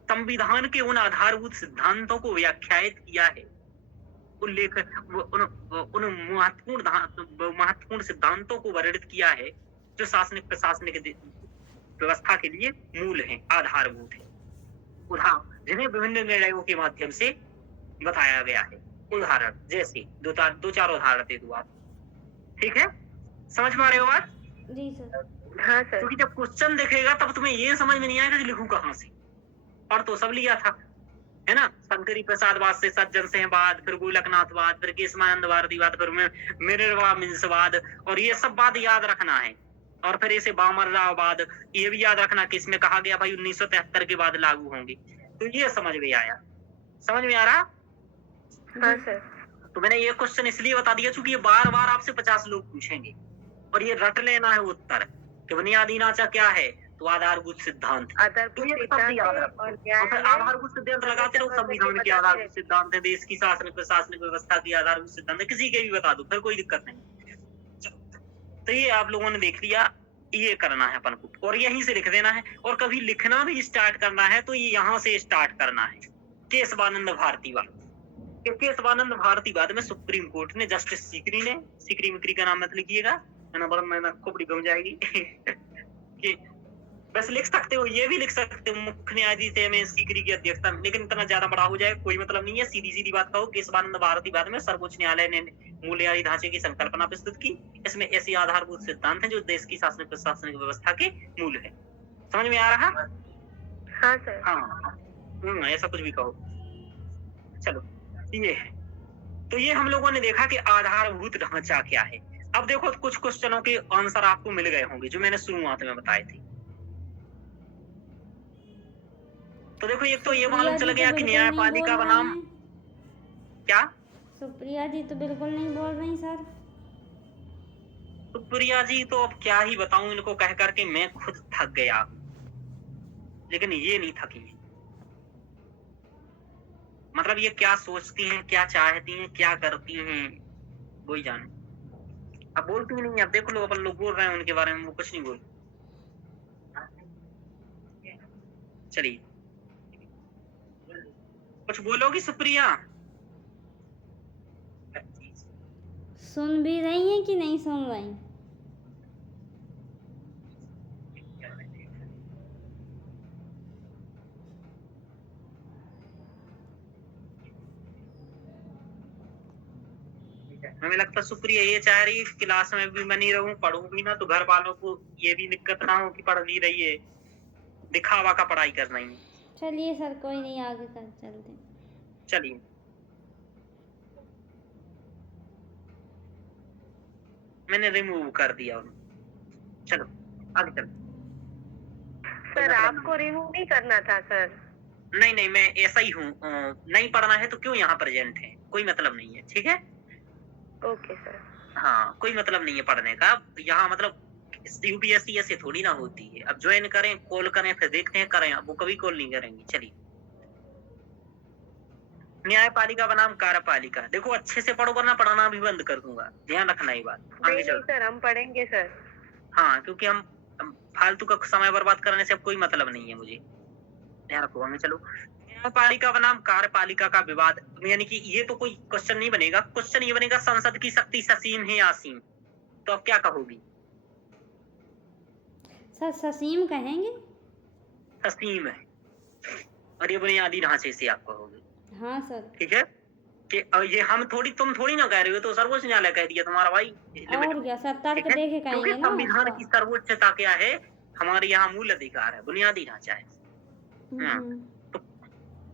संविधान के उन आधारभूत सिद्धांतों को व्याख्यायित किया है। उल्लेख उन महत्वपूर्ण सिद्धांतों को वर्णित किया है जो शासनिक प्रशासनिक व्यवस्था के लिए मूल हैं, आधारभूत है। उदाहरण जिन्हें विभिन्न निर्णयों के माध्यम से बताया गया है। उदाहरण जैसे दो चार उदाहरण दे दूं आप। ठीक है समझ पा रहे हो बात? जी सर। हाँ सर। क्योंकि जब क्वेश्चन देखेगा तब तुम्हें ये समझ में नहीं आएगा कि लिखूं कहाँ से। और तो सब लिया था है ना। शंकरी प्रसादवाद से सज्जन सिंहवाद, फिर गोलकनाथवाद, फिर केशवानंद भारतीवाद, फिर मिनर्वा मिन्सवाद और ये सब बात याद रखना है। और फिर इसे बामरराववाद ये भी याद रखना कि इसमें कहा गया भाई 1973 के बाद लागू होंगे। तो ये समझ में आया? समझ में आ रहा? हाँ सर। तो मैंने ये क्वेश्चन इसलिए बता दिया क्योंकि ये बार बार आपसे 50 लोग पूछेंगे और ये रट लेना है उत्तर कि बुनियादी ढांचा क्या है तो आधारभूत सिद्धांत। आधारभूत सिद्धांत लगाते रहो। संविधान के आधारभूत सिद्धांत है, देश की शासन प्रशासनिक व्यवस्था की आधारभूत सिद्धांत है, किसी के भी बता दो फिर कोई दिक्कत नहीं। तो ये आप लोगों ने देख लिया। ये करना है अपन को और यहीं से लिख देना है। और कभी लिखना भी स्टार्ट करना है तो ये यहाँ से स्टार्ट करना है। केशवानंद भारतीवाद। केशवानंद भारतीवाद में सुप्रीम कोर्ट ने जस्टिस सीकरी मिकरी का नाम मत लिखिएगा खोपड़ी घूम जाएगी कि बस लिख सकते हो। ये भी लिख सकते हो मुख्य न्यायाधीश में सीकरी की अध्यक्षता में, लेकिन इतना ज्यादा बड़ा हो जाए कोई मतलब नहीं है। सीधी बात कहो केशवानंद भारतीवाद में सर्वोच्च न्यायालय ने मूल्यवादी ढांचे की संकल्पना प्रस्तुत की। इसमें ऐसे आधारभूत सिद्धांत हैं जो देश की शासनिक प्रशासनिक व्यवस्था के मूल है। समझ में आ रहा? हाँ सर। हाँ ऐसा कुछ भी कहो। चलो ये है। तो ये हम लोगों ने देखा कि आधारभूत ढांचा क्या है। अब देखो कुछ क्वेश्चनों के आंसर आपको मिल गए होंगे जो मैंने शुरुआत में बताए थे। तो देखो एक तो ये सुप्रिया मालूम जी चल तो गया कि बिल्कुल नहीं बोल न्यायपालिका रही बनाम हैं। क्या? सुप्रिया जी तो बिल्कुल नहीं बोल रही सर। सुप्रिया जी तो अब क्या ही बताऊं इनको कह करके, मैं खुद थक गया, लेकिन ये नहीं थकी हैं। मतलब ये क्या सोचती हैं, क्या चाहती हैं, क्या करती हैं, वही जाने। अब बोलती ही नहीं है। अब देख लो अपन लोग बोल रहे हैं उनके बारे में, वो कुछ नहीं बोल। चलिए कुछ बोलोगी सुप्रिया? सुन भी रही हैं कि नहीं सुन रही? हमें लगता है सुप्रिया ये चाह रही है कि क्लास में भी मैं नहीं रहूं, पढ़ूं भी ना, तो घर वालों को ये भी दिक्कत ना हो कि पढ़ नहीं रही है, दिखावा का पढ़ाई करना ही। चलिए सर कोई नहीं, आगे कर चलते हैं। चलिए मैंने रिमूव कर दिया उन्हें। चलो आगे चलो। सर आपको रिमूव नहीं करना था सर। नहीं नहीं, मैं ऐसा ही हूँ। नहीं पढ़ना है तो क्यों यहाँ प्रेजेंट है, कोई मतलब नहीं है, ठीक है। Okay sir. हाँ कोई मतलब नहीं है पढ़ने का यहाँ, मतलब यूपीएससी ऐसे थोड़ी ना होती है। अब ज्वाइन करें, कॉल करें, फिर देखते हैं करें, अब वो कभी कॉल नहीं करेंगे। चलिए न्यायपालिका बनाम कार्यपालिका। देखो अच्छे से पढ़ो वरना पढ़ाना भी बंद कर दूंगा, ध्यान रखना ये बात। आगे नहीं चलो। सर, हम पढ़ेंगे सर। हाँ क्योंकि हम फालतू का समय बर्बाद करने से अब कोई मतलब नहीं है मुझे, ध्यान रखो। हमें चलो न्यायपालिका बनाम कार्यपालिका का विवाद, यानी कि ये तो कोई क्वेश्चन नहीं बनेगा। क्वेश्चन ये बनेगा संसद की शक्ति ससीम है या असीम, तो अब क्या कहोगी? सर ससीम कहेंगे। ससीम है, और ये बुनियादी ढांचे से आप कहोगे, हाँ सर। ठीक है। कि ये हम थोड़ी, तुम थोड़ी ना कह रहे हो, तो सर्वोच्च न्यायालय कह दिया तुम्हारा भाई लिमिट और में, क्या सर, तर्क ठीक है। देके क्योंकि कहेंगे ना संविधान की उसका। सर्वोच्चता क्या है? हमारे यहाँ मूल अधिकार है, बुनियादी ढांचा है। हम्म। तो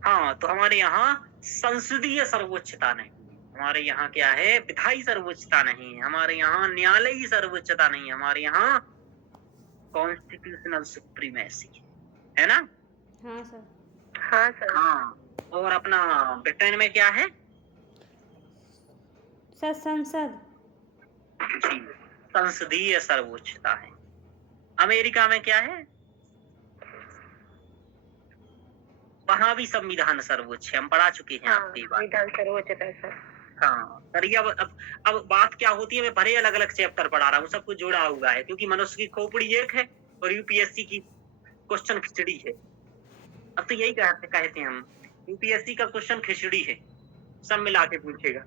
हाँ, तो हमारे यहाँ संसदीय सर्वोच्चता नहीं है, हमारे यहाँ क्या है? विधायी सर्वोच्चता नहीं है, हमारे यहाँ न्यायालयी सर्वोच्चता नहीं है, हमारे यहाँ कॉन्स्टिट्यूशनल सुप्रीमेसी है ना। हाँ सर। हाँ सर। हाँ, और अपना ब्रिटेन में क्या है? सर संसद। जी, संसदीय सर्वोच्चता है। अमेरिका में क्या है? वहां भी संविधान सर्वोच्च है, हम पढ़ा चुके हैं हाँ, आपको ये बात। संविधान सर्वोच्चता सर। हाँ सर, ये अब बात क्या होती है, मैं भले अलग अलग चैप्टर पढ़ा रहा हूँ, सब कुछ जोड़ा हुआ है, क्योंकि मनुष्य की खोपड़ी एक है और यूपीएससी की क्वेश्चन खिचड़ी है। अब तो यही कहते हैं हम, यूपीएससी का क्वेश्चन खिचड़ी है, सब मिला के पूछेगा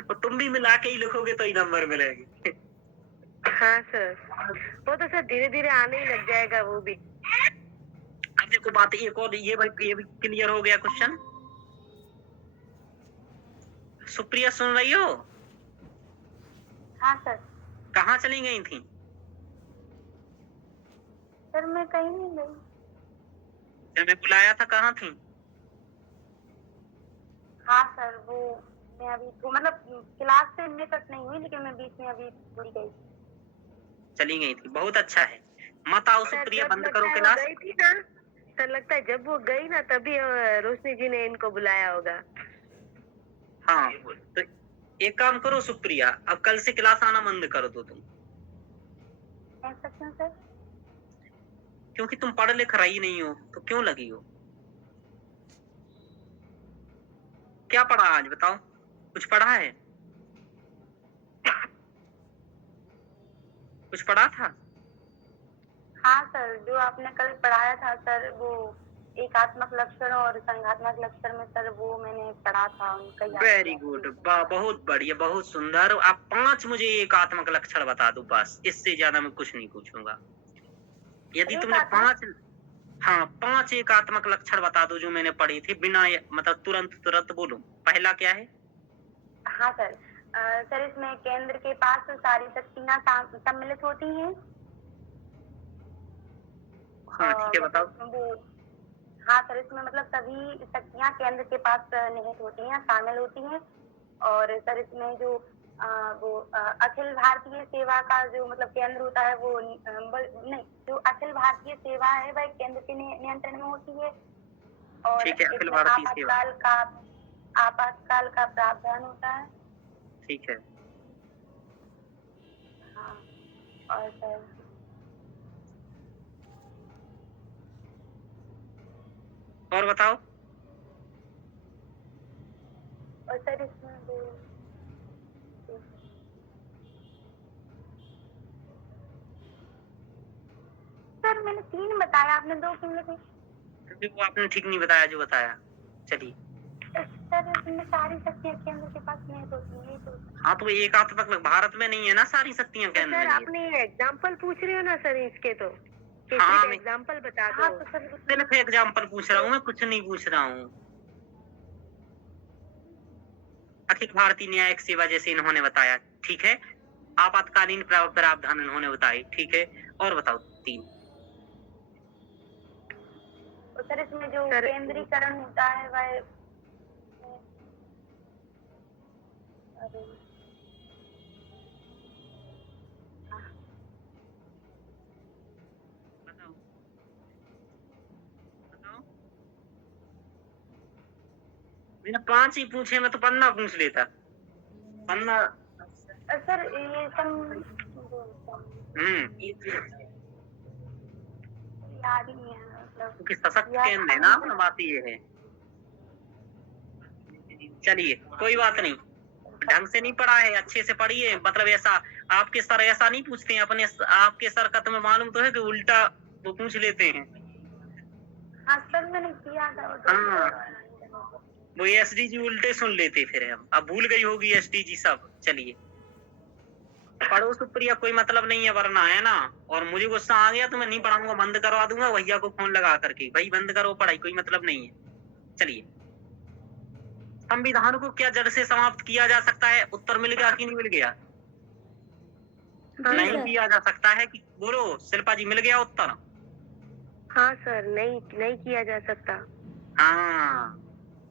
और तुम भी मिला के ही लिखोगे तो ही नंबर मिलेंगे। हाँ सर, वो तो सर धीरे धीरे आने ही लग जाएगा वो भी। अब देखो बात एक और, ये भी क्लियर हो गया क्वेश्चन। सुप्रिया सुन रही हो? हाँ सर। कहाँ चली गई थी? सर मैं कहीं नहीं गई। जब मैं बुलाया था कहाँ थी? हाँ सर, वो मैं अभी वो मतलब क्लास से मैं कट नहीं हुई, लेकिन मैं बीच में अभी भूल गई। चली गई थी, बहुत अच्छा है। मत आओ सुप्रिया, बंद करो क्लास। गई थी ना सर, लगता है जब वो गई ना तभी रोशनी जी ने इनको बुलाया होगा। हाँ तो एक काम करो सुप्रिया, अब कल से क्लास आना बंद कर दो तुम। ऐसा क्यों सर? क्योंकि तुम पढ़ लिख रही नहीं हो, तो क्यों लगी हो? क्या पढ़ा आज बताओ, कुछ पढ़ा है? कुछ पढ़ा था? हाँ सर, जो आपने कल पढ़ाया था सर, वो एकात्मक लक्षण और संघात्मक लक्षण में सर वो मैंने पढ़ा था उनका। वेरी गुड, बहुत बढ़िया, बहुत सुंदर। आप 5 मुझे एकात्मक लक्षण बता दो बस, इससे ज्यादा मैं कुछ नहीं पूछूंगा। यदि तुमने 5, हाँ 5 एकात्मक लक्षण बता दो जो मैंने पढ़े थे, बिना मतलब तुरंत बोलो। पहला क्या है? हाँ सर, सर इसमें केंद्र के पास सारी शक्तियाँ सम्मिलित होती हैं। हाँ ठीक है, बताओ। वो हाँ सर, इसमें मतलब सभी शक्तियाँ केंद्र के पास निहित होती हैं, शामिल होती हैं। और सर इसमें जो अखिल भारतीय सेवा का जो मतलब केंद्र होता है वो नहीं, जो अखिल भारतीय सेवा है वह केंद्र के नियंत्रण में होती है। और ठीक है, अखिल इसमें भारतीय सेवा, आपातकाल का प्रावधान होता है। ठीक है। हाँ, और सर और बताओ। और सर इसमें सर मैंने 3 बताया, आपने 2 क्यों लगे? क्योंकि वो आपने ठीक नहीं बताया जो बताया। चलिए, सर इसमें सारी शक्तियाँ केंद्र के पास निहित होती हैं, तो हाँ तो एक आध तक भारत में नहीं है ना सारी शक्तियाँ तो केंद्र सर में ही आपने एग्जाम्पल पूछ रहे हो ना सर इसके, तो कि हाँ, सिर्फ मैं एग्जाम्पल बता हाँ दो। तो सर है। सिर्फ एग्जाम्पल पूछ रहा हूँ, मैं कुछ नहीं पूछ रहा हूँ। अखिल भारतीय न्यायिक सेवा जैसे इन्होंने बताया, ठीक है। आपातकालीन प्रावधान इन्होंने बताए, ठीक है। और बताओ 3। और सर इसमें जो सर केंद्रीकरण होता है वह अरे बताओ बताओ। मैंने 5 ही पूछे, मैं तो 15 पूछ लेता। 15। सर ये याद ही नहीं है मतलब क्योंकि सशक्त याद केंद्र है ना, अपना बात ये है। चलिए कोई बात नहीं, ढंग से नहीं पढ़ा है, अच्छे से पढ़िए। मतलब ऐसा आपके सर ऐसा नहीं पूछते हैं अपने, आपके सर का तुम्हें मालूम तो है कि उल्टा वो पूछ लेते हैं। हाँ सर मैंने किया था हाँ, वो एसडीजी उल्टे सुन लेते फिर हम। अब भूल गई होगी एसडीजी सब। चलिए पढ़ो सुप्रिया, कोई मतलब नहीं है वरना, है ना। और मुझे गुस्सा आ गया तो मैं नहीं पढ़ाऊंगा, बंद करवा दूंगा भैया को फोन लगा करके, भाई बंद करो पढ़ाई, कोई मतलब नहीं है। चलिए, संविधान को क्या जड़ से समाप्त किया जा सकता है? उत्तर मिल गया कि नहीं मिल गया? जी नहीं सर। किया जा सकता है कि बोलो शिल्पा जी, मिल गया उत्तर? हाँ सर, नहीं किया जा सकता। हाँ,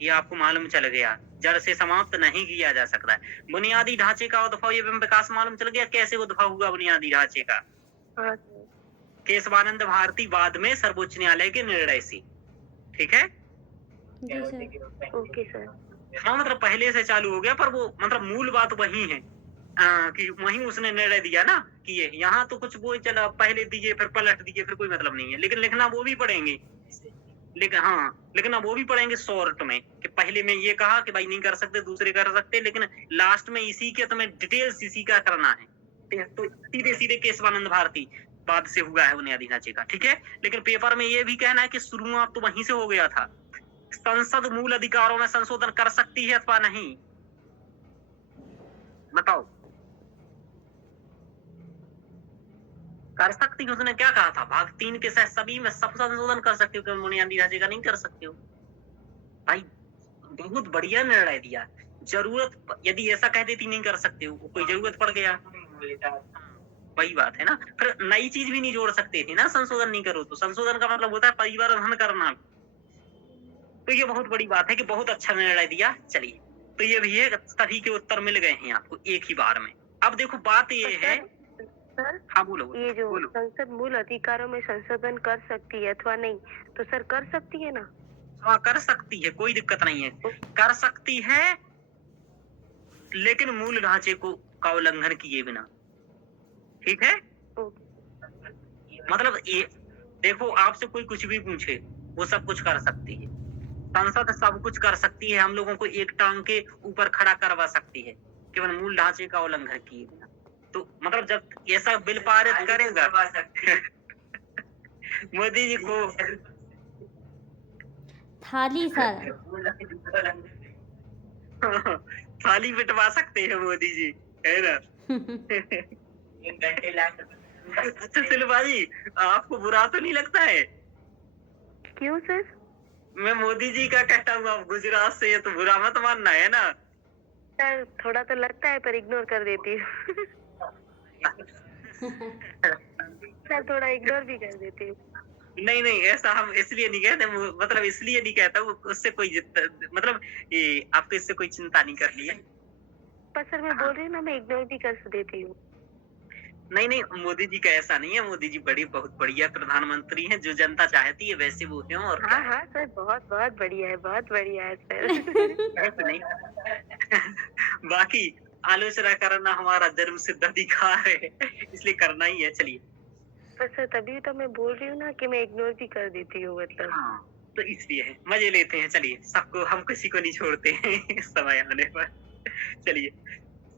ये आपको मालूम चल गया, जड़ से समाप्त नहीं किया जा सकता है। बुनियादी ढांचे का उद्भव एवं विकास मालूम चल गया, कैसे उद्भव हुआ बुनियादी ढांचे का? हाँ सर। केशवानंद भारती बाद में सर्वोच्च न्यायालय के निर्णय से, ठीक है। जी सर। Okay sir. हाँ मतलब पहले से चालू हो गया, पर वो मतलब मूल बात वही है। कि वही उसने निर्णय दिया ना कि ये यहाँ तो कुछ वो चला, पहले दिए फिर पलट दिए, फिर कोई मतलब नहीं है। लेकिन लिखना वो भी पढ़ेंगे, लेकिन हाँ लिखना वो भी पढ़ेंगे शॉर्ट में, कि पहले में ये कहा कि भाई नहीं कर सकते, दूसरे कर सकते, लेकिन लास्ट में इसी के तुम्हें डिटेल्स इसी का करना है। तो सीधे सीधे केशवानंद भारती बाद से हुआ है बुनियादी ढांचे का, ठीक है। लेकिन पेपर में ये भी कहना है कि शुरुआत तो वहीं से हो गया था। संसद मूल अधिकारों में संशोधन कर सकती है अथवा नहीं, बताओ। कर सकती हो, उसने क्या कहा था? भाग 3 के सभी में सब संशोधन कर सकते हो, क्यों बुनियादी ढांचे का नहीं कर सकते हो? भाई बहुत बढ़िया निर्णय दिया। जरूरत यदि ऐसा कह देती नहीं कर सकते हो, कोई जरूरत पड़ गया, वही बात है ना। फिर नई चीज भी नहीं जोड़ सकते थे ना, संशोधन नहीं करो तो। संशोधन का मतलब होता है परिवर्धन करना। तो ये बहुत बड़ी बात है कि बहुत अच्छा निर्णय दिया। चलिए, तो ये भी है, सभी के उत्तर मिल गए हैं आपको एक ही बार में। अब देखो बात ये है। सर हाँ बोलो ये जो बोलो। संसद मूल अधिकारों में संशोधन कर सकती है अथवा नहीं, तो सर कर सकती है ना? हाँ कर सकती है, कोई दिक्कत नहीं है, कर सकती है, लेकिन मूल ढांचे को का उल्लंघन किए बिना, ठीक है। मतलब ये देखो, आपसे कोई कुछ भी पूछे वो सब कुछ कर सकती है, संसद सब कुछ कर सकती है, हम लोगों को एक टांग के ऊपर खड़ा करवा सकती है, केवल मूल ढांचे का उल्लंघन किए बिना। तो मतलब जब ऐसा बिल पारित करेगा मोदी जी को थाली सर। थाली पिटवा सकते हैं मोदी जी, है ना। अच्छा शिल्पा जी, आपको बुरा तो नहीं लगता है? क्यों सर? मैं मोदी जी का कहता हूँ, आप गुजरात से, ये तो बुरा मत मानना, है ना। सर थोड़ा तो लगता है, पर इग्नोर कर देती हूँ। सर थोड़ा इग्नोर भी कर देती हूँ। नहीं नहीं, ऐसा हम इसलिए नहीं कहते, मतलब इसलिए नहीं कहता, वो उससे कोई मतलब ये आपको इससे कोई चिंता नहीं करनी है। पर सर मैं बोल रही हूँ ना, मैं इग्नोर भी कर देती हूँ। नहीं नहीं, मोदी जी का ऐसा नहीं है, मोदी जी बहुत बढ़िया प्रधानमंत्री हैं, जो जनता चाहती है वैसे वो हैं, और क्या हाँ है। हाँ सर, बहुत बहुत बढ़िया है, बहुत बढ़िया है सर। ऐसे नहीं। बाकी आलोचना करना हमारा जन्म सिद्ध अधिकार है, इसलिए करना ही है। चलिए। पर सर तभी तो मैं बोल रही हूँ ना कि मैं इग्नोर भी कर देती हूँ, मतलब। हाँ, तो इसलिए है, मजे लेते हैं। चलिए, सबको, हम किसी को नहीं छोड़ते हैं समय आने पर। चलिए,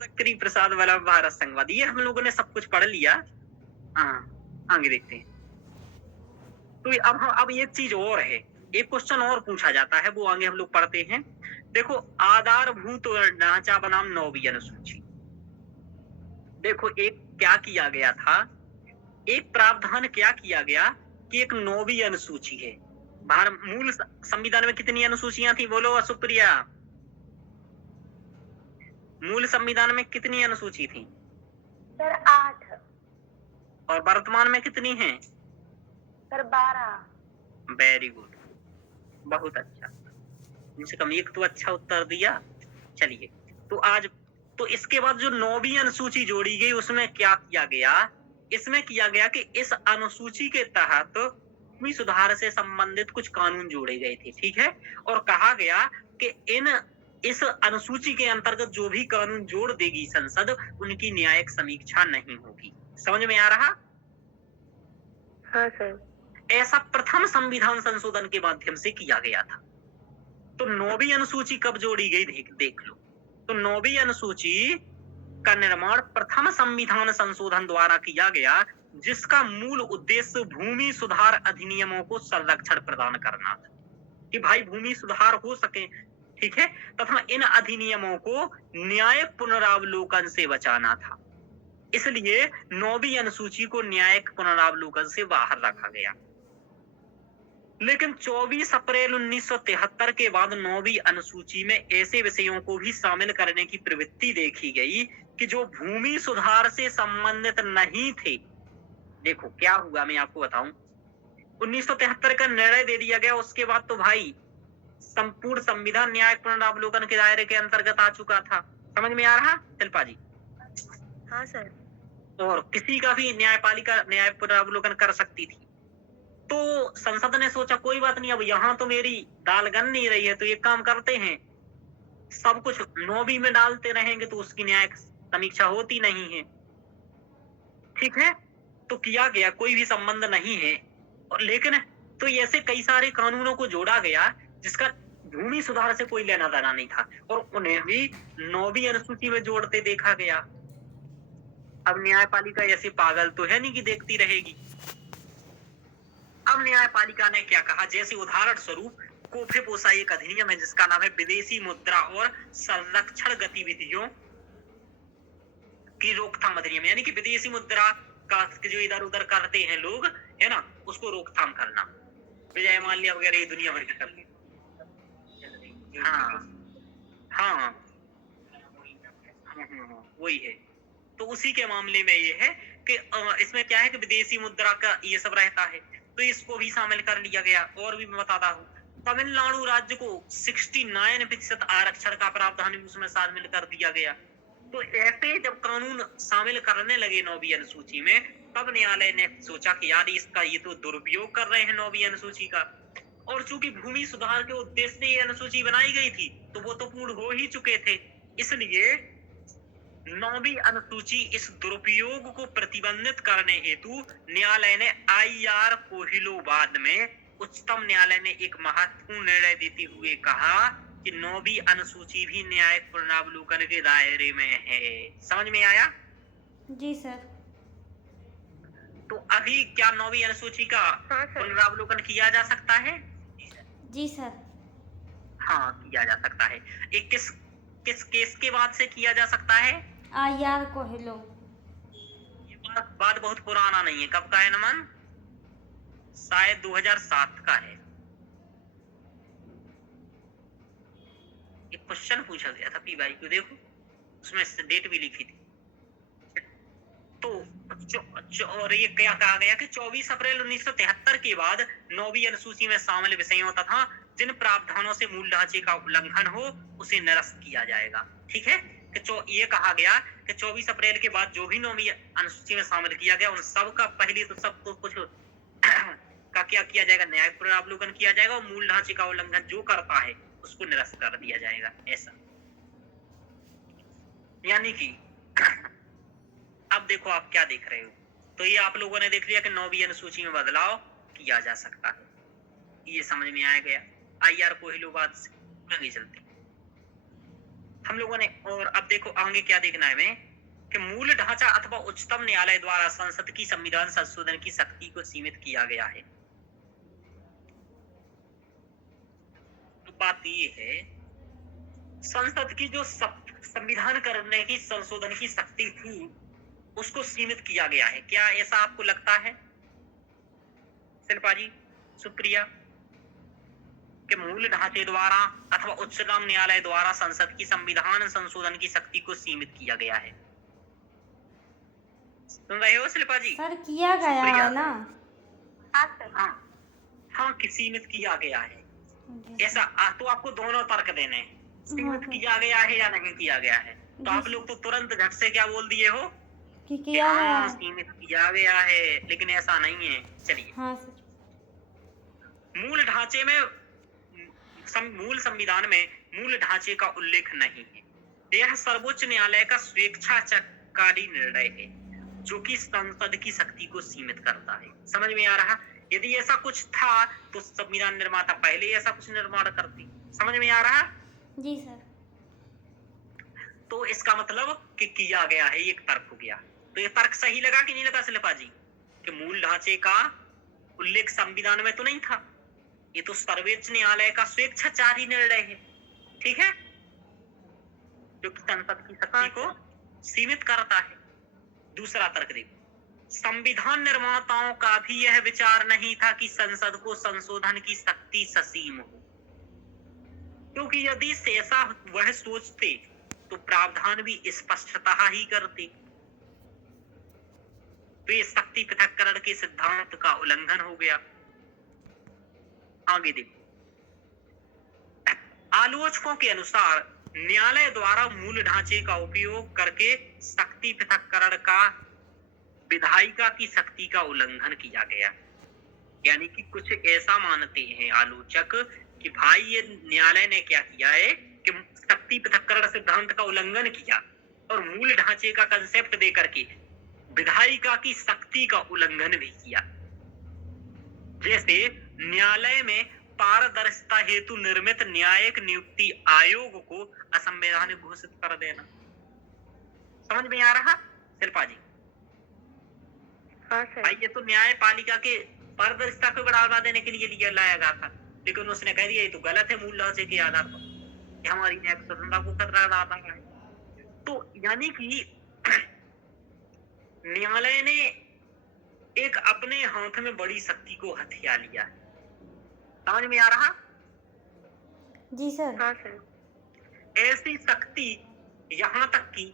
सक्री प्रसाद वाला भारत संघवादी, ये हम लोगों ने सब कुछ पढ़ लिया। हाँ, आगे देखते हैं। तो अब एक चीज और है, एक क्वेश्चन और पूछा जाता है, वो आगे हम लोग पढ़ते हैं। देखो, आधारभूत ढांचा बनाम 9वीं अनुसूची। देखो, एक क्या किया गया था, एक प्रावधान क्या किया गया कि एक 9वीं अनुसूची है। मूल संविधान में कितनी अनुसूचियां थी, बोलो सुप्रिया? मूल संविधान में कितनी अनुसूची थी? सर 8। और वर्तमान में कितनी है? सर 12। वेरी गुड, बहुत अच्छा, कम से कम एक तो अच्छा उत्तर दिया। चलिए, तो इसके बाद जो 9वीं अनुसूची जोड़ी गई, उसमें क्या किया गया? इसमें किया गया कि इस अनुसूची के तहत भूमि सुधार से संबंधित कुछ कानून जोड़े गए थे, ठीक है। और कहा गया कि इस अनुसूची के अंतर्गत जो भी कानून जोड़ देगी संसद, उनकी न्यायिक समीक्षा नहीं होगी। समझ में आ रहा? हाँ सर। ऐसा प्रथम संविधान संशोधन के माध्यम से किया गया था। तो 9वीं अनुसूची कब जोड़ी गई, देख लो। तो 9वीं अनुसूची का निर्माण प्रथम संविधान संशोधन द्वारा किया गया, जिसका मूल उद्देश्य भूमि सुधार अधिनियमों को संरक्षण प्रदान करना था, कि भाई भूमि सुधार हो सके, ठीक है, तथा इन अधिनियमों को न्यायिक पुनरावलोकन से बचाना था। इसलिए 9वीं अनुसूची को न्यायिक पुनरावलोकन से बाहर रखा गया। लेकिन 24 अप्रैल 1973 के बाद 9वीं अनुसूची में ऐसे विषयों को भी शामिल करने की प्रवृत्ति देखी गई कि जो भूमि सुधार से संबंधित नहीं थे। देखो क्या हुआ, मैं आपको बताऊं। 1973 का निर्णय दे दिया गया, उसके बाद तो भाई संपूर्ण संविधान न्यायिक पुनरावलोकन के दायरे के अंतर्गत आ चुका था। समझ में आ रहा शिल्पा जी? हाँ सर। और किसी का भी न्यायपालिका न्याय पुनरावलोकन कर सकती थी। तो संसद ने सोचा कोई बात नहीं, अब यहाँ तो मेरी दाल गन नहीं रही है, तो एक काम करते हैं, सब कुछ 9वीं में डालते रहेंगे तो उसकी न्यायिक समीक्षा होती नहीं है, ठीक है। तो किया गया, कोई भी संबंध नहीं है। और लेकिन तो ऐसे कई सारे कानूनों को जोड़ा गया जिसका भूमि सुधार से कोई लेना देना नहीं था, और उन्हें भी 9वीं अनुसूची में जोड़ते देखा गया। अब न्यायपालिका ऐसे पागल तो है नहीं कि देखती रहेगी। अब न्यायपालिका ने क्या कहा, जैसे उदाहरण स्वरूप कोफे पोसा एक अधिनियम है जिसका नाम है विदेशी मुद्रा और संरक्षण गतिविधियों की रोकथाम अधिनियम, यानी कि विदेशी मुद्रा का जो इधर उधर करते हैं लोग, है ना, उसको रोकथाम करना। विजय माल्या वगैरह ये दुनिया भर के करते। हाँ हाँ, वही है। तो उसी के मामले में ये है कि इसमें क्या है कि विदेशी मुद्रा का ये सब रहता है, तो इसको भी शामिल कर लिया गया। और भी मैं बताता हूँ, तमिलनाडु राज्य को 69% आरक्षण का प्रावधान भी उसमें शामिल कर दिया गया। तो ऐसे जब कानून शामिल करने लगे 9वीं अनुसूची में, तब न्यायालय ने सोचा कि यार इसका ये तो दुरुपयोग कर रहे हैं 9वीं अनुसूची का। और चूंकि भूमि सुधार के उद्देश्य से ये अनुसूची बनाई गई थी, तो वो तो पूर्ण हो ही चुके थे। इसलिए 9वीं अनुसूची इस दुरुपयोग को प्रतिबंधित करने हेतु न्यायालय ने IR कोहिलोवाद में उच्चतम न्यायालय ने एक महत्वपूर्ण निर्णय देते हुए कहा कि 9वीं अनुसूची भी न्यायिक पुनरावलोकन के दायरे में है। समझ में आया? जी सर। तो अभी क्या 9वीं अनुसूची का पुनरावलोकन किया जा सकता है? जी सर। हाँ, किया जा सकता है। एक किस केस के बाद से किया जा सकता है? IR कोहिलो। ये बात बहुत पुराना नहीं है। कब का है नमन? शायद 2007 का है। एक क्वेश्चन पूछा गया था PY को, देखो उसमें डेट भी लिखी थी। तो और ये क्या कहा गया कि 24 अप्रैल 1973 के बाद 9वीं अनुसूची में शामिल विषयों तथा जिन प्रावधानों से मूल ढांचे का उल्लंघन हो उसे निरस्त किया जाएगा। ठीक है, कि ये कहा गया कि 24 अप्रैल के बाद जो भी 9वीं अनुसूची में शामिल किया गया उन सब का पहले तो सब कुछ का क्या किया जाएगा, न्यायिक पुनरावलोकन किया जाएगा और मूल ढांचे का उल्लंघन जो करता है उसको निरस्त कर दिया जाएगा। ऐसा यानी कि अब देखो आप क्या देख रहे हो, तो ये आप लोगों ने देख लिया कि 9वीं अनुसूची में बदलाव किया जा सकता है, ये समझ में आ गया। आईआर कोहिलूवाद से आगे चलते हम लोगों ने। और अब देखो आगे क्या देखना है हमें कि मूल ढांचा अथवा उच्चतम न्यायालय द्वारा संसद की संविधान संशोधन की शक्ति को सीमित किया गया है। तो बात ये है, संसद की जो संविधान करने की संशोधन की शक्ति थी उसको सीमित किया गया है। क्या ऐसा आपको लगता है शिल्पा जी, सुप्रिया, कि मूल ढांचे द्वारा अथवा उच्चतम न्यायालय द्वारा संसद की संविधान संशोधन की शक्ति को सीमित किया गया है? सुन रहे हो शिल्पा जी? सर किया गया है ना? हाँ सर। हाँ कि सीमित किया गया है। ऐसा तो आपको दोनों तर्क देने हैं, सीमित किया गया है या नहीं किया गया है। तो आप लोग तो तुरंत झट से क्या बोल दिए हो कि किया गया है। सीमित किया गया है, लेकिन ऐसा नहीं है। चलिए, हाँ सर। मूल ढांचे में मूल संविधान में मूल ढांचे का उल्लेख नहीं है। यह सर्वोच्च न्यायालय का स्वेच्छाचारी निर्णय है जो कि संसद की शक्ति को सीमित करता है। समझ में आ रहा? यदि ऐसा कुछ था तो संविधान निर्माता पहले ऐसा कुछ निर्माण करती। समझ में आ रहा? जी सर। तो इसका मतलब कि किया गया है, एक तर्क हो गया। तो ये तर्क सही लगा कि नहीं लगा शिल्पा जी, कि मूल ढांचे का उल्लेख संविधान में तो नहीं था, ये तो सर्वोच्च न्यायालय का स्वेच्छाचारी निर्णय है। ठीक है, जो कि संसद की शक्ति को सीमित करता है। दूसरा तर्क देखो, संविधान निर्माताओं का भी यह विचार नहीं था कि संसद को संशोधन की शक्ति ससीम हो, क्योंकि यदि ऐसा वह सोचते तो प्रावधान भी स्पष्टतः ही करते। तो ये शक्ति पृथक्करण के सिद्धांत का उल्लंघन हो गया। आगे देखो, आलोचकों के अनुसार न्यायालय द्वारा मूल ढांचे का उपयोग करके शक्ति पृथक्करण का विधायिका की शक्ति का उल्लंघन किया गया। यानी कि कुछ ऐसा मानते हैं आलोचक कि भाई ये न्यायालय ने क्या किया है कि शक्ति पृथक्करण सिद्धांत का उल्लंघन किया और मूल ढांचे का कंसेप्ट देकर के विधायिका की शक्ति का उल्लंघन भी किया। जैसे न्यायालय में पारदर्शिता हेतु निर्मित न्यायिक नियुक्ति आयोग को असंवैधानिक घोषित कर देना। समझ में आ रहा शिल्पा जी? हाँ सर। भाई ये तो न्यायपालिका के पारदर्शिता को बढ़ावा देने के लिए लिया लाया गया था, लेकिन उसने कह दिया ये तो गलत है, मूल ढांचे के आधार पर हमारी न्यायिक स्वतंत्रता को खतरा डालता है। तो यानी कि न्यायालय ने एक अपने हाथ में बड़ी शक्ति को हथिया लिया। समझ में आ रहा? जी सर। हाँ सर। ऐसी शक्ति यहाँ तक कि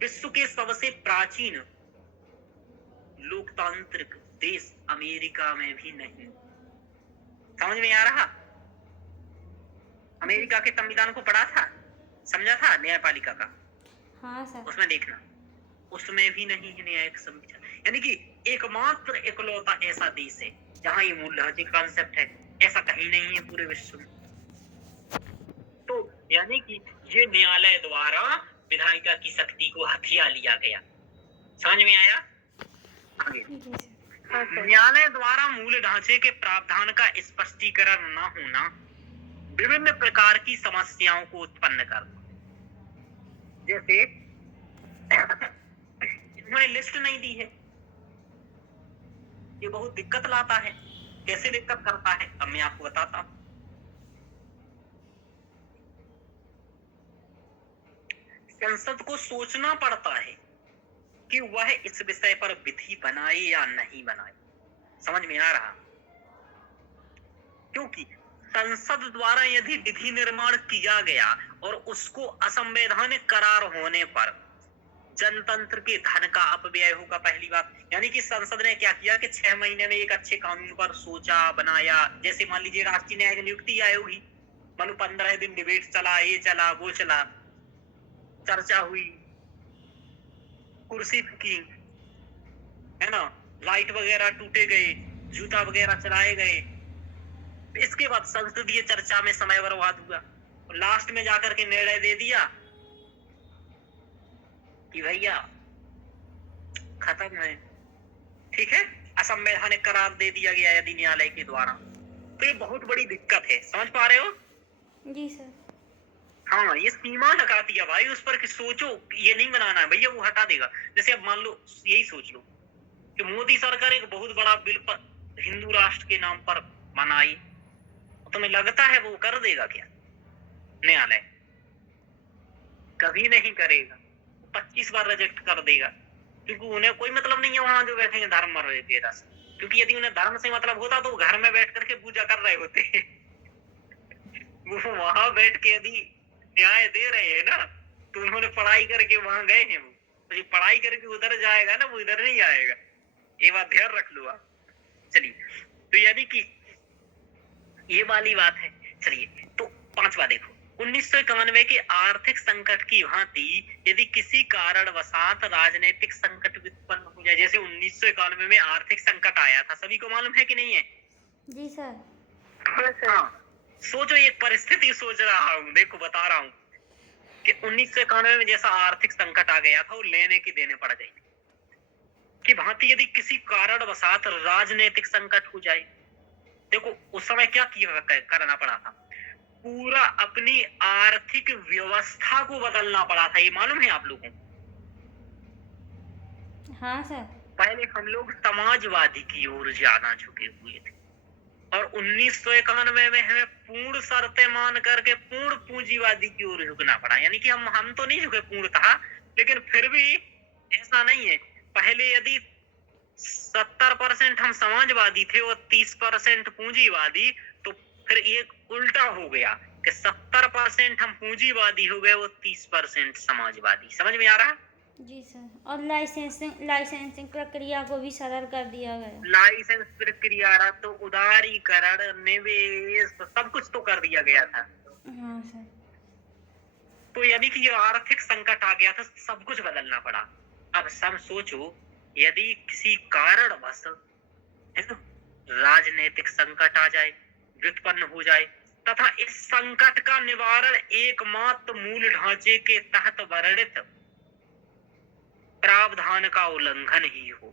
विश्व के सबसे प्राचीन लोकतांत्रिक देश अमेरिका में भी नहीं। समझ में आ रहा? अमेरिका के संविधान को पढ़ा था, समझा था न्यायपालिका का? हाँ सर। उसमें देखना, उसमें भी नहीं है न्यायिक संविधान। यानी कि एकमात्र इकलौता ऐसा देश है जहां ये मूल ढांचे कॉन्सेप्ट है, ऐसा कहीं नहीं है पूरे विश्व में। तो यानी कि ये न्यायालय द्वारा विधायिका की शक्ति को हथिया लिया गया। समझ में आया? आगे, न्यायालय द्वारा मूल ढांचे के प्रावधान का स्पष्टीकरण न होना विभिन्न प्रकार की समस्याओं को उत्पन्न करता। जैसे इन्होंने लिस्ट नहीं दी है, ये बहुत दिक्कत लाता है। कैसे दिक्कत करता है अब मैं आपको बताता हूं। संसद को सोचना पड़ता है कि वह इस विषय पर विधि बनाए या नहीं बनाए। समझ में आ रहा? क्योंकि संसद द्वारा यदि विधि निर्माण किया गया और उसको असंवैधानिक करार होने पर जनतंत्र के धन का अपव्यय होगा, पहली बात। यानी कि संसद ने क्या किया कि 6 महीने में एक अच्छे कानून पर सोचा, बनाया। जैसे मान लीजिए राष्ट्रीय न्यायिक नियुक्ति आयोग ही, मानो 15 दिन डिबेट चला, ये चला वो चला, चर्चा हुई, कुर्सी की, है ना, लाइट वगैरह टूटे गए, जूता वगैरह चलाए गए। इसके बाद संसदीय चर्चा में समय बर्बाद हुआ, लास्ट में जाकर के निर्णय दे दिया कि भैया खत्म है, ठीक है, असंवैधानिक करार दे दिया गया यदि न्यायालय के द्वारा। तो ये बहुत बड़ी दिक्कत है, समझ पा रहे हो? जी सर। हाँ, ये सीमा लगाती है भाई उस पर कि सोचो, ये नहीं बनाना है भैया, वो हटा देगा। जैसे अब मान लो, यही सोच लो कि मोदी सरकार एक बहुत बड़ा बिल पर हिंदू राष्ट्र के नाम पर बनाई, तुम्हें लगता है वो कर देगा क्या न्यायालय? कभी नहीं करेगा, 25 बार रिजेक्ट कर देगा, क्योंकि उन्हें कोई मतलब नहीं है वहां जो बैठेंगे धर्म वगैरह से। क्योंकि यदि उन्हें धर्म से मतलब होता तो घर में बैठ करके पूजा कर रहे होते वो वहां बैठ के यदि न्याय दे रहे हैं ना, तो उन्होंने पढ़ाई करके वहां गए हैं, वो तो ये पढ़ाई करके उधर जाएगा ना, वो इधर नहीं आएगा, ये बात ध्यान रख लो आप। चलिए, तो यानी कि ये वाली बात है। चलिए, तो 5वां देखो, 1991 के आर्थिक संकट की भांति यदि किसी कारणवशात राजनीतिक संकट उत्पन्न हो जाए, जैसे 1991 में आर्थिक संकट आया था, सभी को मालूम है कि नहीं है? जी सर। हाँ, सोचो, एक परिस्थिति सोच रहा हूँ, देखो बता रहा हूँ कि 1991 में जैसा आर्थिक संकट आ गया था, वो लेने की देने पड़ गई कि भांति यदि किसी कारणवशात राजनीतिक संकट हो जाए, देखो उस समय क्या करना पड़ा था, पूरा अपनी आर्थिक व्यवस्था को बदलना पड़ा था, ये मालूम है आप लोगों को? हाँ सर। पहले हम लोग समाजवादी की ओर ज्यादा झुके हुए थे, और 1991 में हमें पूर्ण शर्तें मान करके पूर्ण पूंजीवादी की ओर झुकना पड़ा। यानी कि हम तो नहीं झुके पूर्णतः, लेकिन फिर भी ऐसा नहीं है। पहले यदि 70% हम समाजवादी थे और 30% पूंजीवादी, तो फिर एक उल्टा हो गया कि 70% हम पूंजीवादी हो गए और 30% समाजवादी। समझ में आ रहा है? जी सर। और लाइसेंसिंग प्रक्रिया को भी सरल कर दिया गया। लाइसेंस प्रक्रिया, तो उदारीकरण, निवेश, सब कुछ तो कर दिया गया था। हाँ सर। तो यानी कि ये आर्थिक संकट आ गया था, सब कुछ बदलना पड़ा। अब सब सोचो, यदि किसी कारणवश राजनीतिक संकट आ जाए, व्युत्पन्न हो जाए, तथा इस संकट का निवारण एकमात्र मूल ढांचे के तहत वर्णित प्रावधान का उल्लंघन ही हो।